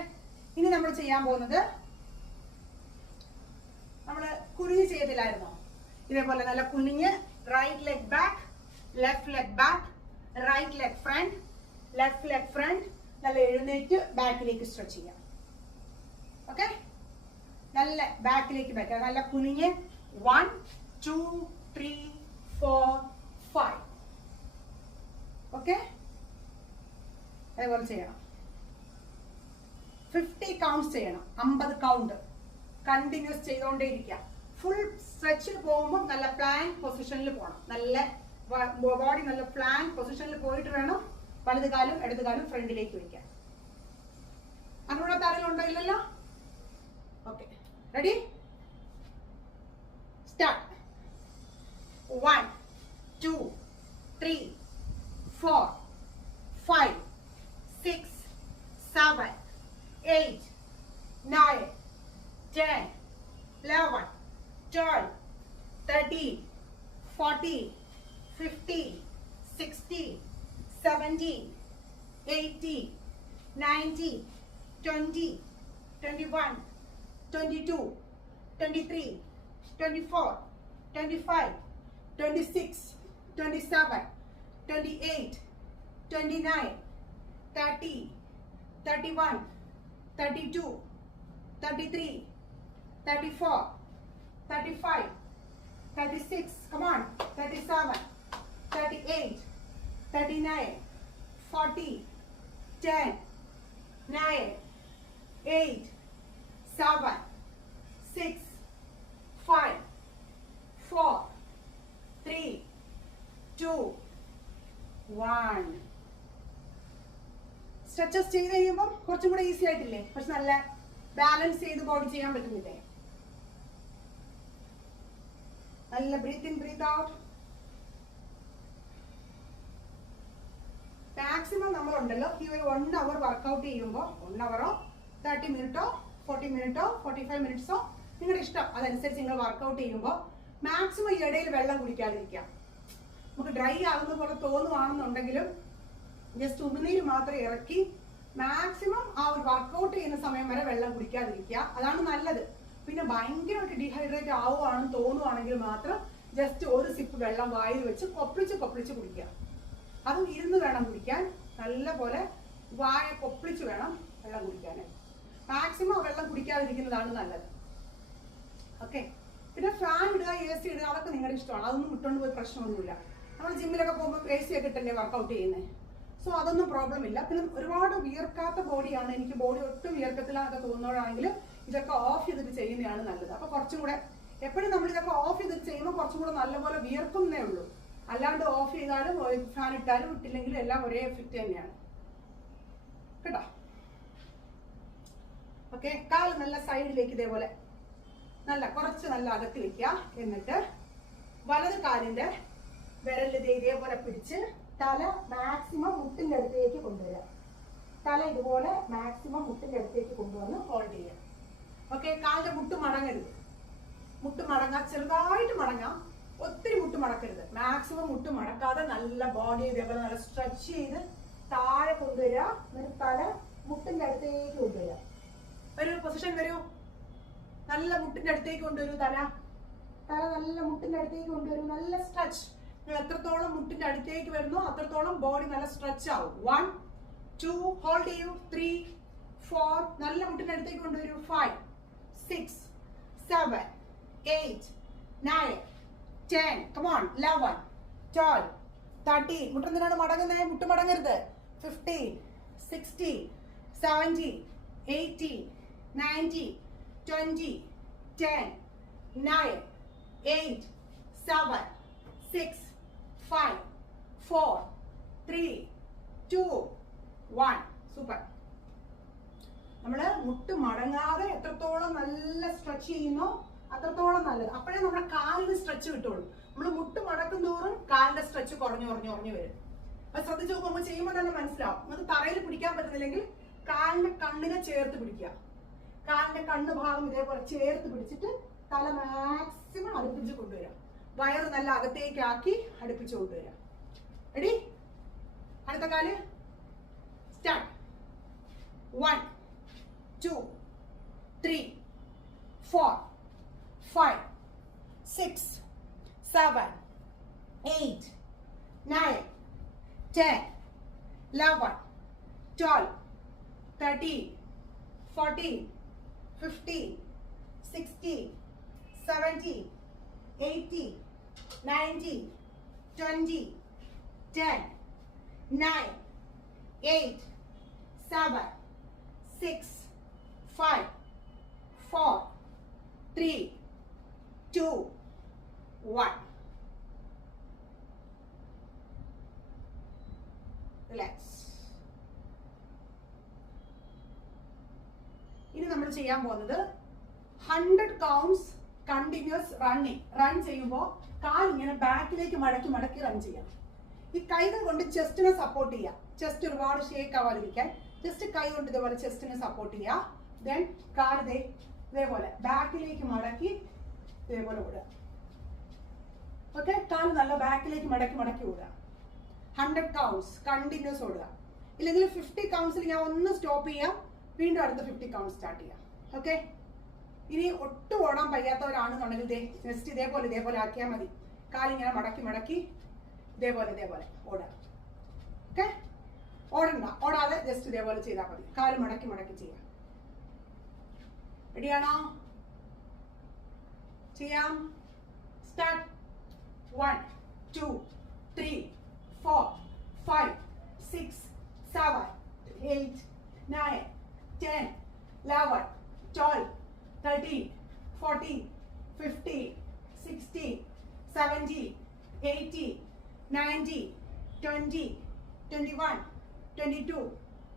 ഇനി നമ്മൾ ചെയ്യാൻ പോകുന്നത്, നമ്മൾ കുനിഞ്ഞ് ചെയ്തില്ലായിരുന്നോ, ഇതേപോലെ നല്ല കുനിഞ്ഞ് right leg back, left leg back, right leg front, left leg front, നല്ല എഴുന്നേറ്റ് ബാക്കിലേക്ക് സ്ട്രെച്ച് ചെയ്യാം. ഓക്കെ, നല്ല ബാക്കിലേക്ക് വെക്കാം, നല്ല കുനിഞ്ഞ് 1 2 3 4 5. ഓക്കെ, അതേപോലെ ചെയ്യണം. 50 കൗണ്ട്സ് ചെയ്യണം, 50 കൗണ്ട് കണ്ടിന്യൂസ് ചെയ്തുകൊണ്ടേയിരിക്കുക. ഫുൾ സ്ട്രെച്ചിൽ പോകുമ്പോൾ നല്ല പ്ലാങ്ക് പൊസിഷനിൽ പോകണം. നല്ല ബോഡി നല്ല പ്ലാങ്ക് പൊസിഷനിൽ പോയിട്ട് വേണം വലത് കാലും ഇടത് കാലും ഫ്രണ്ടിലേക്ക് വയ്ക്കാൻ. അങ്ങോട്ട് ആരെങ്കിലും ഇല്ലല്ലോ? Okay, ready, start. 1 2 3 4 5 6 7 8 9 10 11 12 13 14 15 16 17 18 19 20 21 22 23 24 25 26 27 28 29 30 31 32 33 34 35 36, come on, 37 38 39 40 10 9 8 7 6 5 4 3 2 1. Stretches ചെയ്ത് കഴിയുമ്പോൾ കുറച്ചും കൂടെ ഈസി ആയിട്ടില്ലേ? പക്ഷെ നല്ല ബാലൻസ് ചെയ്ത് ബോഡി ചെയ്യാൻ പറ്റുന്നില്ലേ? നല്ല breath in breath out. Maximum നമ്മളുണ്ടല്ലോ ഈ ഒരു 1 hour വർക്കൗട്ട് ചെയ്യുമ്പോൾ 1 hour 30 മിനിറ്റോ 40 മിനിറ്റോ 45 മിനിറ്റ്സോ നിങ്ങളുടെ ഇഷ്ടം, അതനുസരിച്ച് നിങ്ങൾ വർക്കൗട്ട് ചെയ്യുമ്പോൾ മാക്സിമം ഈ ഇടയിൽ വെള്ളം കുടിക്കാതിരിക്കാം. നമുക്ക് ഡ്രൈ ആകുന്ന പോലെ തോന്നുവാണെന്നുണ്ടെങ്കിലും ജസ്റ്റ് ഉമിനീര് മാത്രം ഇറക്കി മാക്സിമം ആ ഒരു വർക്കൗട്ട് ചെയ്യുന്ന സമയം വരെ വെള്ളം കുടിക്കാതിരിക്കുക, അതാണ് നല്ലത്. പിന്നെ ഭയങ്കരമായിട്ട് ഡീഹൈഡ്രേറ്റ് ആവുകയാണെന്ന് തോന്നുവാണെങ്കിൽ മാത്രം ജസ്റ്റ് ഒരു സിപ്പ് വെള്ളം വായിൽ വെച്ച് കൊപ്പിളിച്ച് കുടിക്കുക. അതും ഇരുന്ന് വേണം കുടിക്കാൻ. നല്ലപോലെ വായ കൊപ്പിളിച്ച് വേണം വെള്ളം കുടിക്കാനായി. മാക്സിമം വെള്ളം കുടിക്കാതിരിക്കുന്നതാണ് നല്ലത്. ഓക്കെ. പിന്നെ ഫാൻ ഇടുക, AC ഇടുക, അതൊക്കെ നിങ്ങളുടെ ഇഷ്ടമാണ്. അതൊന്നും ഇട്ടുകൊണ്ട് പോയി പ്രശ്നമൊന്നുമില്ല. നമ്മൾ ജിമ്മിലൊക്കെ പോകുമ്പോൾ AC ഒക്കെ ഇട്ടല്ലേ വർക്കൗട്ട് ചെയ്യുന്നത്. സോ അതൊന്നും പ്രോബ്ലം ഇല്ല. പിന്നെ ഒരുപാട് വിയർക്കാത്ത ബോഡിയാണ്, എനിക്ക് ബോഡി ഒട്ടും വിയർക്കത്തില്ലാന്നൊക്കെ തോന്നുന്നവരാണെങ്കിൽ ഇതൊക്കെ ഓഫ് ചെയ്തിട്ട് ചെയ്യുന്നതാണ് നല്ലത്. അപ്പൊ കുറച്ചും കൂടെ എപ്പോഴും നമ്മൾ ഇതൊക്കെ ഓഫ് ചെയ്തിട്ട് ചെയ്യുമ്പോൾ കുറച്ചും കൂടെ നല്ലപോലെ വിയർക്കുന്നേ ഉള്ളൂ. അല്ലാണ്ട് ഓഫ് ചെയ്താലും ഫാൻ ഇട്ടാലും ഇട്ടില്ലെങ്കിലും എല്ലാം ഒരേ എഫക്റ്റ് തന്നെയാണ് കേട്ടോ. ഓക്കെ. കാല് നല്ല സൈഡിലേക്ക് ഇതേപോലെ കുറച്ച് നല്ല അകത്തി വെക്കുക. എന്നിട്ട് വലത് കാലിന്റെ വിരൽ ഇതേപോലെ പിടിച്ച് തല മാക്സിമം മുട്ടിന്റെ അടുത്തേക്ക് കൊണ്ടുവരിക. തല ഇതുപോലെ മാക്സിമം മുട്ടിന്റെ അടുത്തേക്ക് കൊണ്ടുവന്ന് ഹോൾഡ് ചെയ്യുക. ഓക്കെ. കാലിന്റെ മുട്ട് മടങ്ങരുത്. മുട്ട് മടങ്ങാം, ചെറുതായിട്ട് മടങ്ങാം, ഒത്തിരി മുട്ട് മടക്കരുത്. മാക്സിമം മുട്ട് മടക്കാതെ നല്ല ബോഡി ഇതേപോലെ നല്ല സ്ട്രെച്ച് ചെയ്ത് താഴെ കൊണ്ടുവരിക. എന്നിട്ട് തല മുട്ടിന്റെ അടുത്തേക്ക് കൊണ്ടുവരിക. ഒരു പൊസിഷൻ വരൂ. നല്ല മുട്ടിന്റെ അടുത്തേക്ക് കൊണ്ടുവരൂ. തല നല്ല മുട്ടിന്റെ അടുത്തേക്ക് കൊണ്ടുവരൂ. നല്ല സ്ട്രെച്ച്. നിങ്ങൾ എത്രത്തോളം മുട്ടിന്റെ അടുത്തേക്ക് വരുന്നോ അത്രത്തോളം ബോഡി നല്ല സ്ട്രെച്ച് ആവും. 1 2 ഹോൾഡ് ചെയ്യൂ. 3 4 നല്ല മുട്ടിന്റെ അടുത്തേക്ക് കൊണ്ടുവരൂ. 5 6 7 8 9 10 കമോൺ 11 12 13 മുട്ടെന്തിനാണ് മടങ്ങുന്നത്? മുട്ട് മടങ്ങരുത്. 15 16 17 18 19 20 10 9 8 7 6 5 4 3 2 1. സൂപ്പർ. നമ്മള് മുട്ട് മടങ്ങാതെ എത്രത്തോളം നല്ല സ്ട്രെച്ച് ചെയ്യുന്നോ അത്രത്തോളം നല്ലത്. അപ്പോഴേ നമ്മുടെ കാലിന് സ്ട്രെച്ച് കിട്ടുള്ളൂ. നമ്മൾ മുട്ട് മടക്കും തോറും കാലിന്റെ സ്ട്രെച്ച് കുറഞ്ഞു വരും. അത് ശ്രദ്ധിച്ച് നോക്കുമ്പോൾ ചെയ്യുമ്പോൾ തന്നെ മനസ്സിലാവും. നമുക്ക് തറയിൽ പിടിക്കാൻ പറ്റുന്നില്ലെങ്കിൽ കാലിന്റെ കണ്ണിനെ ചേർത്ത് പിടിക്കുക. കാലിന്റെ കണ്ണ് ഭാഗം ഇതേപോലെ ചേർത്ത് പിടിച്ചിട്ട് തല മാക്സിമം അടുപ്പിച്ച് കൊണ്ടുവരാം. വയറ് നല്ല അകത്തേക്ക് ആക്കി അടുപ്പിച്ച് കൊണ്ടുവരാം. റെഡി? അടുത്ത കാല് സ്റ്റാർട്ട്. 1 2 3 4 5 6 7 8 9 10 11 12 13 14 15 16 17 18 19 20 10 9 8 7 6 5 4 3 2 1. Relax. ഇനി നമ്മൾ ചെയ്യാൻ പോകുന്നത് 100 counts കണ്ടിന്യൂസ് റണ്ണിങ്. റൺ ചെയ്യുമ്പോൾ കാൽ ഇങ്ങനെ ബാക്കിലേക്ക് മടക്കി റൺ ചെയ്യാം. ഈ കൈകൾ കൊണ്ട് ചെസ്റ്റിനെ സപ്പോർട്ട് ചെയ്യാം. ചെസ്റ്റ് ഒരുപാട് ഷേക്ക് ആവാതിരിക്കാൻ ജസ്റ്റ് കൈ കൊണ്ട് ഇതേപോലെ ചെസ്റ്റിനെ സപ്പോർട്ട് ചെയ്യാം. ദെൻ കാൽ ഇതേപോലെ ബാക്കിലേക്ക് മടക്കി ഇതേപോലെ ഓടുക. ഓക്കെ. കാൽ നല്ല ബാക്കിലേക്ക് മടക്കി ഓടുക. 100 counts കണ്ടിന്യൂസ് ഓടുക. ഇല്ലെങ്കിൽ 50 countsൽ ഞാൻ ഒന്ന് സ്റ്റോപ്പ് ചെയ്യാം, വീണ്ടും അടുത്ത 50 counts സ്റ്റാർട്ട് ചെയ്യാം. ഓക്കെ. ഇനി ഒട്ടും ഓടാൻ കഴിയാത്തവരാണെന്നുണ്ടെങ്കിൽ ജസ്റ്റ് ഇതേപോലെ ആക്കിയാൽ മതി. കാലിങ്ങനെ മടക്കി ഇതേപോലെ ഓടാം. ഓക്കെ. ഓടാതെ ജസ്റ്റ് ഇതേപോലെ ചെയ്താൽ മതി. കാല് മടക്കി ചെയ്യാം. റെഡിയാണോ? ചെയ്യാം. സ്റ്റാർട്ട്. 1 2 3 4 5 6 7 8 9 10 11 12 13 14 15 16 17 18 19 20 21 22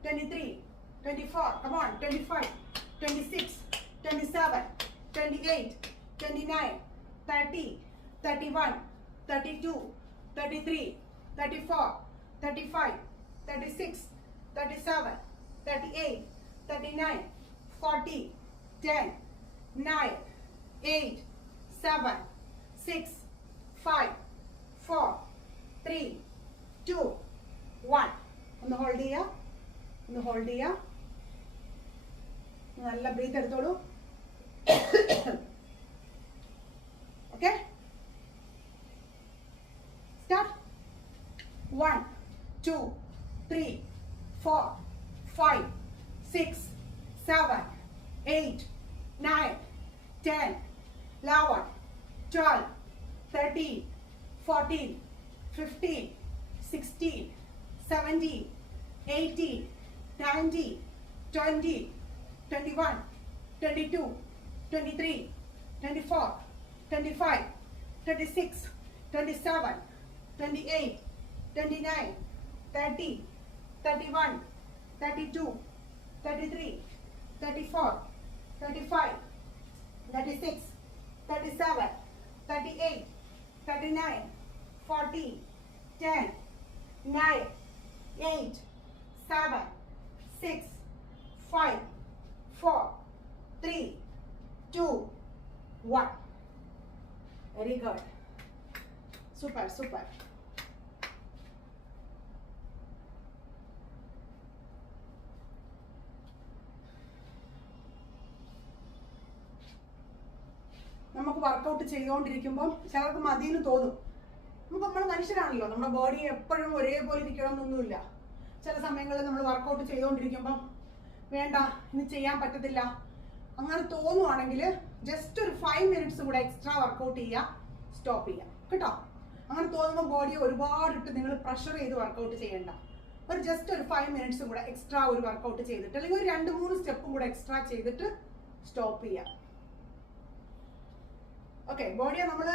23 24 come on 25 26 27 28 29 30 31 32 33 34 35 36 37 38 39 40 10 9 8 7 6 5 4 3 2 1. ഒന്ന് ഹോൾഡ് ചെയ്യുക. നല്ല ബ്രീത്ത് എടുത്തോളൂ. Okay. Start. 1 2, 3, 4, 5, 6, 7, 8, 9, 10, 11, 12, 13, 14, 15, 16, 17, 18, 19, 20, 21, 22, 23, 24, 25, 26, 27, 28, 29, 30, 31, 32, 33, 34, 35, 36, 37, 38, 39, 40, 10, 9, 8, 7, 6, 5, 4, 3, 2, 1. Very good. Super, super. നമുക്ക് വർക്കൗട്ട് ചെയ്തുകൊണ്ടിരിക്കുമ്പോൾ ചിലർക്ക് മതിയെന്ന് തോന്നും. നമ്മൾ മനുഷ്യരാണല്ലോ, നമ്മുടെ ബോഡി എപ്പോഴും ഒരേപോലെ ഇരിക്കണം എന്നൊന്നുമില്ല. ചില സമയങ്ങളിൽ നമ്മൾ വർക്കൗട്ട് ചെയ്തുകൊണ്ടിരിക്കുമ്പം വേണ്ട ഇനി ചെയ്യാൻ പറ്റത്തില്ല അങ്ങനെ തോന്നുവാണെങ്കിൽ ജസ്റ്റ് ഒരു 5 മിനിറ്റ്സ് കൂടെ എക്സ്ട്രാ വർക്കൗട്ട് ചെയ്യുക, സ്റ്റോപ്പ് ചെയ്യുക കേട്ടോ. അങ്ങനെ തോന്നുമ്പോൾ ബോഡിയെ ഒരുപാട് ഇട്ട് നിങ്ങൾ പ്രഷർ ചെയ്ത് വർക്കൗട്ട് ചെയ്യേണ്ട. ഒരു ജസ്റ്റ് ഒരു 5 മിനിറ്റ്സും കൂടെ എക്സ്ട്രാ ഒരു വർക്കൗട്ട് ചെയ്തിട്ട് അല്ലെങ്കിൽ ഒരു 2-3 സ്റ്റെപ്പും കൂടെ എക്സ്ട്രാ ചെയ്തിട്ട് സ്റ്റോപ്പ് ചെയ്യുക. ഓക്കെ, ബോഡിയെ നമ്മൾ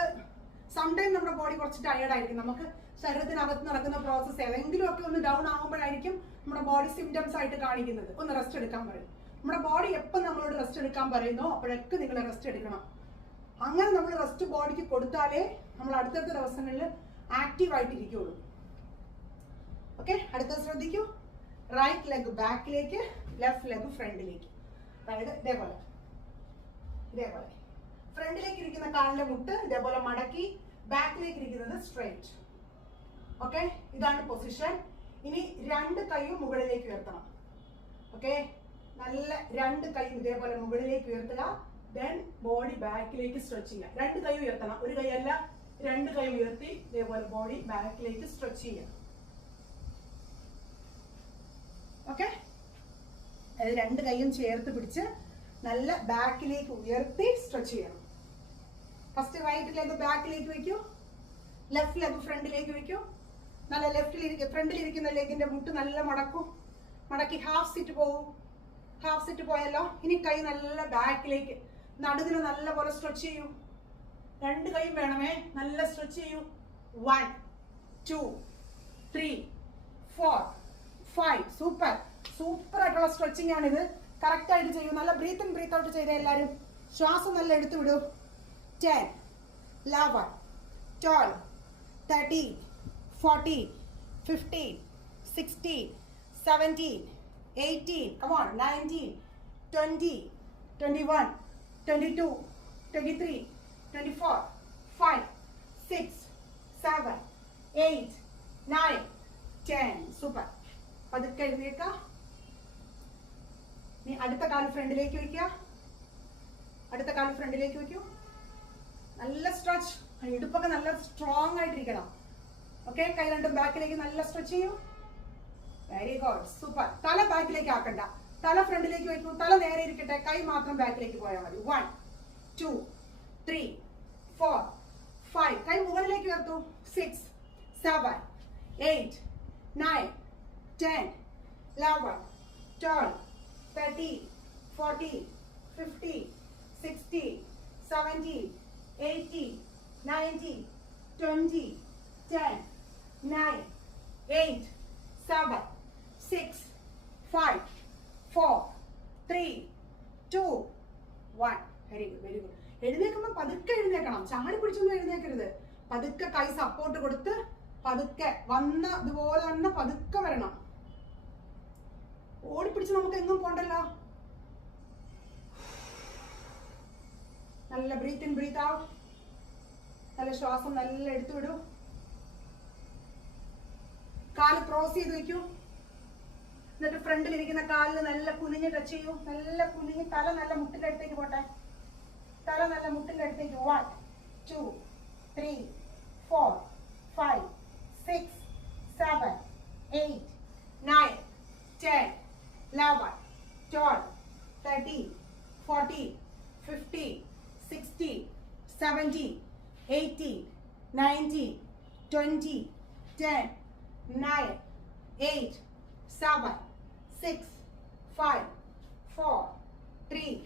സംടൈം നമ്മുടെ ബോഡി കുറച്ച് ടയേർഡ് ആയിരിക്കും. നമുക്ക് ശരീരത്തിനകത്ത് നടക്കുന്ന പ്രോസസ്സ് ഏതെങ്കിലും ഒക്കെ ഒന്ന് ഡൗൺ ആകുമ്പോഴായിരിക്കും നമ്മുടെ ബോഡി സിംറ്റംസ് ആയിട്ട് കാണിക്കുന്നത്. ഒന്ന് റെസ്റ്റ് എടുക്കാൻ പറയും. നമ്മുടെ ബോഡി എപ്പോൾ നമ്മളോട് റെസ്റ്റ് എടുക്കാൻ പറയുന്നോ അപ്പോഴൊക്കെ നിങ്ങൾ റെസ്റ്റ് എടുക്കണം. അങ്ങനെ നമ്മൾ റെസ്റ്റ് ബോഡിക്ക് കൊടുത്താലേ നമ്മൾ അടുത്തടുത്ത ദിവസങ്ങളിൽ ആക്റ്റീവ് ആയിട്ടിരിക്കുള്ളൂ. ഓക്കെ, അടുത്ത ശ്രദ്ധിക്കൂ. റൈറ്റ് ലെഗ് ബാക്കിലേക്ക്, ലെഫ്റ്റ് ലെഗ് ഫ്രണ്ടിലേക്ക്. അതായത് ഇതേപോലെ ഇതേപോലെ ഫ്രണ്ടിലേക്ക് ഇരിക്കുന്ന കാലിന്റെ മുട്ട് ഇതേപോലെ മടക്കി, ബാക്കിലേക്ക് ഇരിക്കുന്നത് സ്ട്രെയിറ്റ്. ഓക്കെ, ഇതാണ് പൊസിഷൻ. ഇനി 2 കൈയും മുകളിലേക്ക് ഉയർത്തണം. ഓക്കെ, നല്ല 2 കൈയും ഇതേപോലെ മുകളിലേക്ക് ഉയർത്തുക. ദെൻ ബോഡി ബാക്കിലേക്ക് സ്ട്രെച്ച് ചെയ്യുക. 2 കൈ ഉയർത്തണം, ഒരു കൈയല്ല, 2 കൈ ഉയർത്തി ഇതേപോലെ ബോഡി ബാക്കിലേക്ക് സ്ട്രെച്ച് ചെയ്യുക. ഓക്കെ, 2 കൈയും ചേർത്ത് പിടിച്ച് നല്ല ബാക്കിലേക്ക് ഉയർത്തി സ്ട്രെച്ച് ചെയ്യണം. ഫസ്റ്റ് റൈറ്റ് ലെഗ് ബാക്കിലേക്ക് വെക്കൂ, ലെഫ്റ്റ് ലെഗ് ഫ്രണ്ടിലേക്ക് വെക്കൂ. നല്ല ഫ്രണ്ടിലിരിക്കുന്ന ലെഗിന്റെ മുട്ട് നല്ല മടക്കൂ. മടക്കി ഹാഫ് സിറ്റ് പോകൂ. ഹാഫ് സിറ്റ് പോയല്ലോ. ഇനി കൈ നല്ല ബാക്കിലേക്ക്, നടുവിന് നല്ല പോലെ സ്ട്രെച്ച് ചെയ്യൂ. 2 കൈയും വേണമേ, നല്ല സ്ട്രെച്ച് ചെയ്യൂ. 1, 2, 3, 4, 5. സൂപ്പർ സൂപ്പർ ആയിട്ടുള്ള സ്ട്രെച്ചിങ് ആണിത്. കറക്റ്റ് ആയിട്ട് ചെയ്യൂ. നല്ല ബ്രീത്ത് ഇൻ ബ്രീത്ത് ഔട്ട് ചെയ്തേ എല്ലാവരും. ശ്വാസം നല്ല എടുത്തു വിടൂ. 10, 11, 12, 13, 14, 15, 16, 17, 18, come on, 19, 20, 21, 22, 23, 24, 5, 6, 7, 8, 9, 10. സൂപ്പർ. പതുക്കെ എഴുന്നേൽക്കുക. ഇനി അടുത്ത കാല് ഫ്രണ്ടിലേക്ക് വയ്ക്കുക. അടുത്ത കാല് ഫ്രണ്ടിലേക്ക് വയ്ക്കൂ. നല്ല സ്ട്രെച്ച്. ഇടുപ്പൊക്കെ നല്ല സ്ട്രോങ് ആയിട്ടിരിക്കണം. ഓക്കെ, കൈ രണ്ടും ബാക്കിലേക്ക് നല്ല സ്ട്രെച്ച് ചെയ്യൂ. Very good, super. തല ബാക്കിലേക്ക് ആക്കണ്ട, തല ഫ്രണ്ടിലേക്ക് വയ്ക്കൂ. തല നേരെ ഇരിക്കട്ടെ, കൈ മാത്രം ബാക്കിലേക്ക് പോയാൽ മതി. 1, 2, 3, 4, 5. കൈ മുകളിലേക്ക് ഉയർത്തൂ. 6, 7, 8, 9, 10, 11, 12, 13, 14, 15, 16, 17, 18, 19, 20, 10, 9, 8, 7, 6, 5, 4, 3, 2, 1. Very good, very good. എഴുന്നേൽക്കുമ്പോൾ പതുക്കെ എഴുന്നേക്കണം. ചാടി പിടിച്ചൊന്നും എഴുന്നേക്കരുത്. പതുക്കെ കൈ സപ്പോർട്ട് കൊടുത്ത് പതുക്കെ വന്ന ഇതുപോലെ തന്നെ പതുക്കെ വരണം. ഓടിപ്പിടിച്ച് നമുക്ക് എങ്ങും പോണ്ടല്ലോ. നല്ല ബ്രീത്ത് ഇൻ ബ്രീത്ത് ഔട്ട്. നല്ല ശ്വാസം നല്ല എടുത്തു വിടൂ. കാല് ക്രോസ് ചെയ്ത് വെക്കൂ. എന്നിട്ട് ഫ്രണ്ടിലിരിക്കുന്ന കാലിന് നല്ല കുനിഞ്ഞ് ടച്ച് ചെയ്യൂ. നല്ല കുനിഞ്ഞ് തല നല്ല മുട്ടിന്റെ അടുത്തേക്ക് പോട്ടെ. തല നല്ല മുട്ടിന്റെ അടുത്തേക്ക്. 1, 2, 3, 4, 5, 6, 7, 8, 9, 10, 11, 12, 13, 14, 15, 16, 17, 18, 19, 20, 10, 9, 8, 7, 6, 5, 4, 3,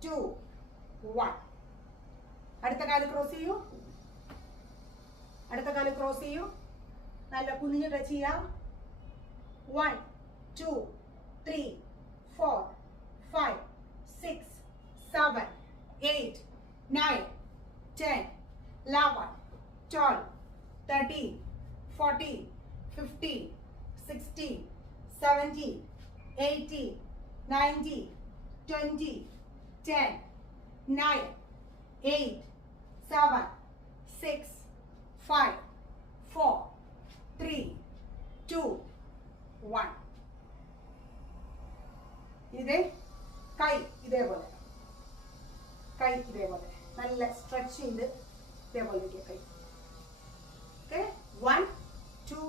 2, 1. അടുത്ത കാല് ക്രോസ് ചെയ്യൂ. അടുത്ത കാല് ക്രോസ് ചെയ്യൂ. നല്ല കുനിഞ്ഞ് ടച്ച് ചെയ്യാം. 1, 2, 3, 4, 5, 6, 7, 8, 9, 10, 11, 12, 13, 14, 15, 16, 17, 18, 19, 20, 10, 9, 8, 7, 6, 5, 4, 3, 2, 1. ഇത് കൈ ഇതേപോലെ, കൈ ഇതേപോലെ നല്ല സ്ട്രെച്ച് ചെയ്ത് ഇതേപോലെ ഇരിക്കുക കൈ. ഓക്കെ, 1, 2,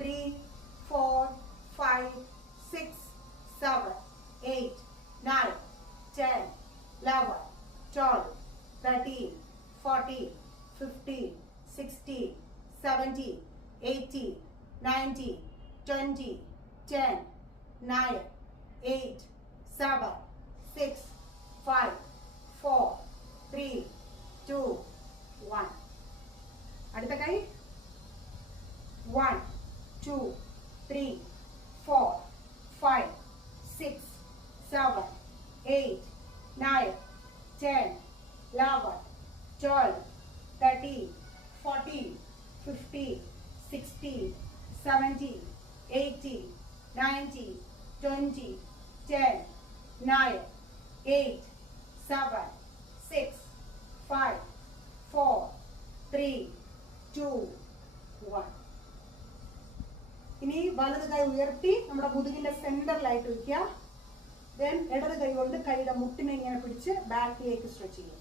3, 4, 5, 6, 7, 8, 9, 10, 11, 12, 13, 14, 15, 16, 17, 18, 19, 20, 10, 9, 8, 7, 6, 5, 4, 3, 2, 1. അടുത്ത കൈ 1, 2, 3, 4, 5, 6, 7, 8, 9, 10, 11, 12, 13, 14, 15, 16, 17, 18, 19, 20, 10, 9, 8, 7, 6, 5, 4, 3, 2, 1. ഇനി വലത് കൈ ഉയർത്തി നമ്മുടെ മുതുകിന്റെ സെന്ററിലായിട്ട് വയ്ക്കുക. ദെൻ ഇടത് കൈ കൊണ്ട് കൈയുടെ മുട്ടിനെ ഇങ്ങനെ പിടിച്ച് ബാക്കിലേക്ക് സ്ട്രെച്ച് ചെയ്യും.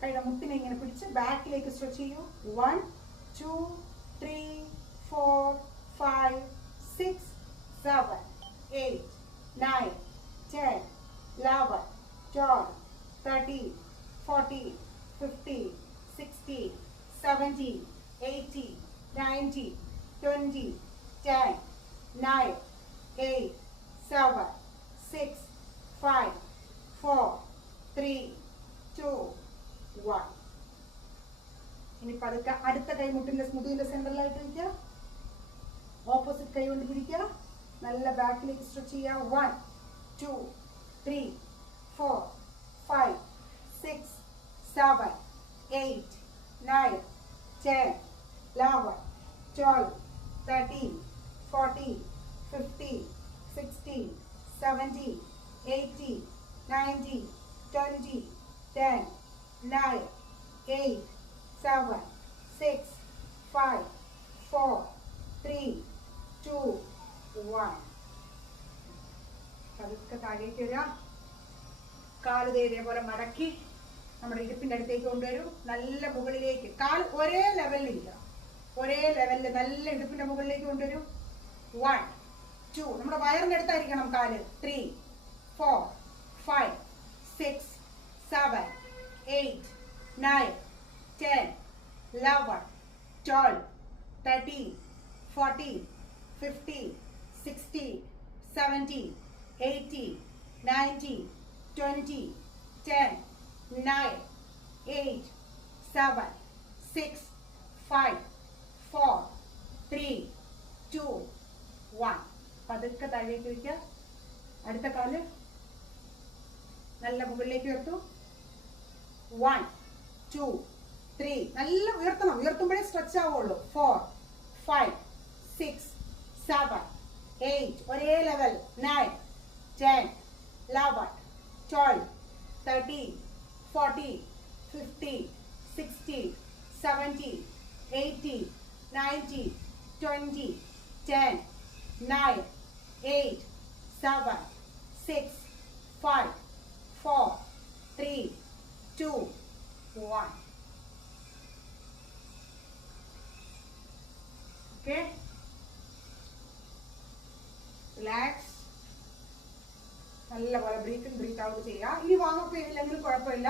കൈയുടെ മുട്ടിനെ ഇങ്ങനെ പിടിച്ച് ബാക്കിലേക്ക് സ്ട്രെച്ച് ചെയ്യൂ. 1, 2, 3, 4, 5, 6, 7, 8, 9, 10, 11, 12, 13, 14, 15, 16, 17, 18, 19, 20, 10, 9, 8, 7, 6, 5, 4, 3, 2, 1. ഇനി പതുക്കെ അടുത്ത കൈ മുതുകിന്റെ സെന്ററിലായിട്ട് വയ്ക്കുക. ഓപ്പോസിറ്റ് കൈ കൊണ്ട് പിടിക്കുക. നല്ല ബാക്കിലേക്ക് സ്ട്രെച്ച് ചെയ്യുക. 1, 2, 3, 4, 5, 6, 7, 8, 9, 10, 11, 12, 13, 14, 15, 16, 17, 18, 19, 20, 10, 9, 8, 7, 6, 5, 4, 3, 2, 1. പതുക്കെ താഴേക്ക് വരിക. കാല് ഇതേപോലെ മടക്കി നമ്മുടെ ഇടുപ്പിന്റെ അടുത്തേക്ക് കൊണ്ടുവരും. നല്ല മുകളിലേക്ക് കാൽ ഒരേ ലെവലിൽ ഇരിക്കുക. ഒരേ ലെവലിൽ നല്ല ഇടുപ്പിന്റെ മുകളിലേക്ക് കൊണ്ടുവരും. 1, 2, നമ്മുടെ വയറിന്റെ അടുത്തായിരിക്കണം കാല്. 3, 4, 5, 6, 7, 8, 9, 10, 11, 12, 13, 14, 15, 16, 17, 18, 19, 20, 10, 9, 8, 7, 6, 5, 4, 3, 2, 1. പതുക്കെ താഴേക്ക് വയ്ക്കുക. അടുത്ത കാല് നല്ല മുകളിലേക്ക് ഉയർത്തു. 1, 2, 3. നല്ല ഉയർത്തണം. ഉയർത്തുമ്പോഴേ സ്ട്രെച്ച് ആവുള്ളൂ. 4, 5, 6, 7, 8. ഒരേ ലെവൽ. 9, 10, 11, 12, 13, 14, 15, 16, 17, 18, 19, 20, 10, 9, 8, 7, 6, 5, 4, 3, 2, 1. Okay. റിലാക്സ്. നല്ലപോലെ ബ്രീത്ത് ഇൻ ബ്രീത്ത് ഔട്ട് ചെയ്യുക. ഇനി വാമപ്പ് ചെയ്തില്ലെങ്കിലും കുഴപ്പമില്ല.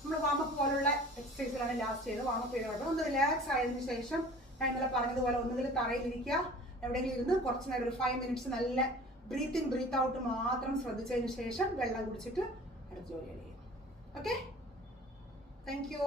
നമ്മൾ വാമപ്പ് പോലുള്ള എക്സസൈസുകളാണ് ലാസ്റ്റ് ചെയ്ത്. വാമപ്പ് ചെയ്ത് കുഴപ്പം. ഒന്ന് റിലാക്സ് ആയതിനു ശേഷം ഞാൻ ഇന്നലെ പറഞ്ഞതുപോലെ ഒന്നുകിൽ തറയിലിരിക്കുക, എവിടെയെങ്കിലും ഇരുന്ന് കുറച്ച് നേരം ഒരു 5 മിനിറ്റ്സ് നല്ല ബ്രീത്ത് ഇൻ ബ്രീത്ത് ഔട്ട് മാത്രം ശ്രദ്ധിച്ചതിന് ശേഷം വെള്ളം കുടിച്ചിട്ട് അടുത്ത ജോലി ചെയ്യാം. Okay, thank you.